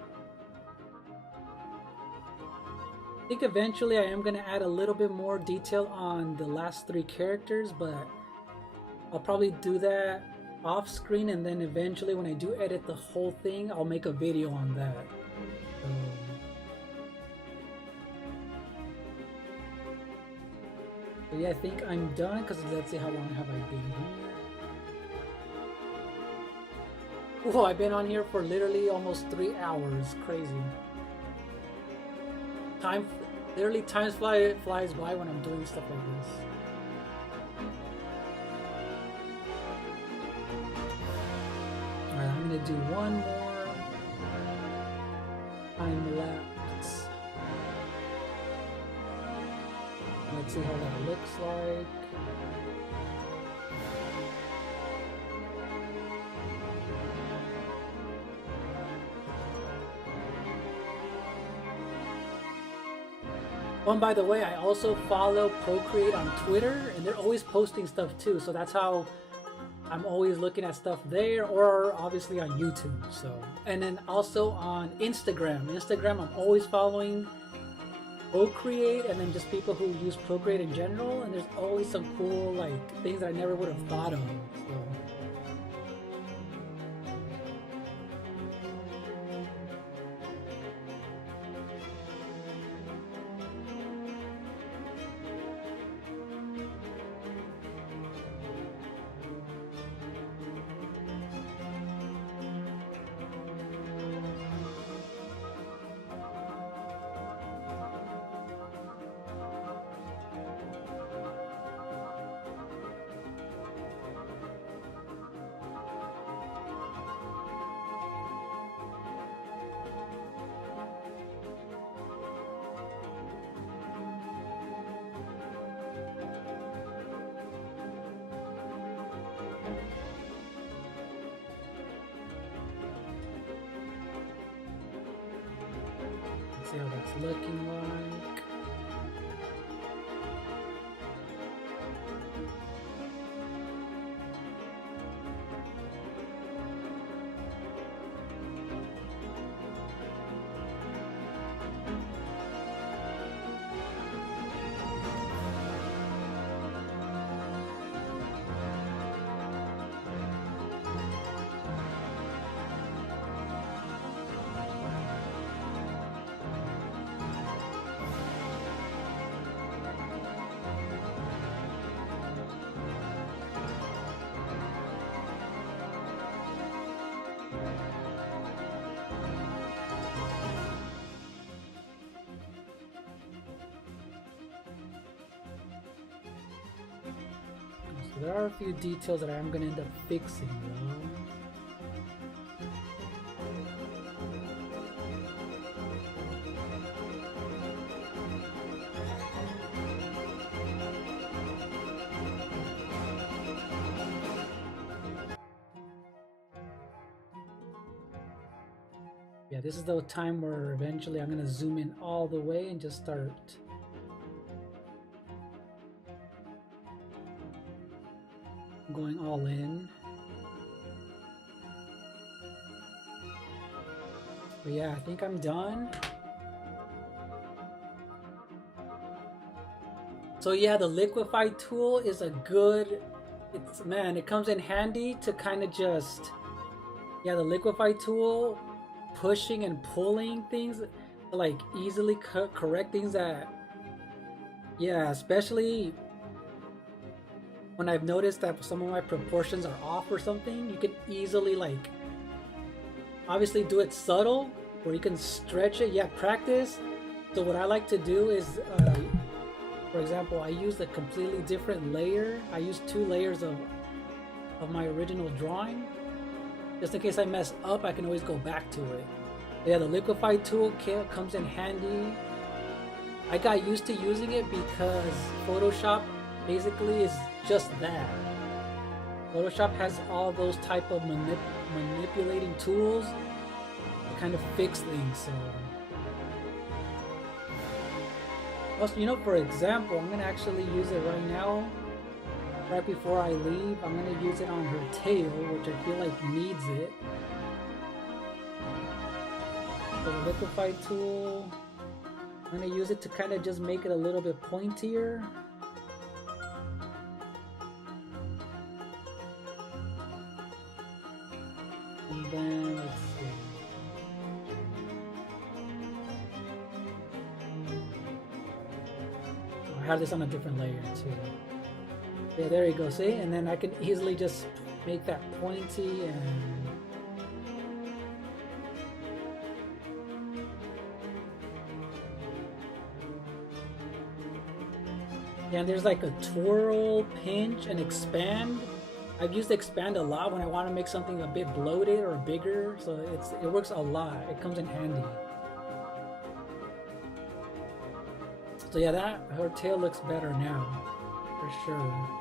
I think eventually I am going to add a little bit more detail on the last 3 characters, but I'll probably do that off screen, and then eventually when I do edit the whole thing, I'll make a video on that. So yeah, I think I'm done, because let's see, how long have I been here? Oh, I've been on here for literally almost 3 hours. Crazy. Literally time flies by when I'm doing stuff like this. Alright, I'm gonna do one more time lapse. Let's see how that looks like. Oh, and by the way, I also follow Procreate on Twitter, and they're always posting stuff too, so that's how I'm always looking at stuff there, or obviously on YouTube. So, and then also on Instagram. I'm always following Procreate, and then just people who use Procreate in general, and there's always some cool like things that I never would have thought of. So. See how that's looking like. So there are a few details that I'm going to end up fixing though. Yeah, this is the time where eventually I'm going to zoom in all the way and just start going all in. But yeah, I think I'm done. So yeah, the liquefy tool is a good, man, it comes in handy to kind of just, yeah, the liquefy tool, pushing and pulling things to like easily correct things that, yeah, especially when I've noticed that some of my proportions are off or something, you can easily like, obviously do it subtle, where you can stretch it, yeah, practice. So what I like to do is, for example, I use a completely different layer. I use 2 layers of my original drawing. Just in case I mess up, I can always go back to it. But yeah, the liquefy tool comes in handy. I got used to using it because Photoshop basically is just that. Photoshop has all those type of manipulating tools to kind of fix things. So also, you know, for example, I'm gonna actually use it right now. Right before I leave, I'm gonna use it on her tail, which I feel like needs it. So the liquefy tool. I'm gonna use it to kind of just make it a little bit pointier. And then let's see. I have this on a different layer too. Yeah, there you go. See, and then I can easily just make that pointy and. Yeah, and there's like a twirl, pinch, and expand. I've used expand a lot when I want to make something a bit bloated or bigger, so it works a lot. It comes in handy. So yeah, her tail looks better now, for sure.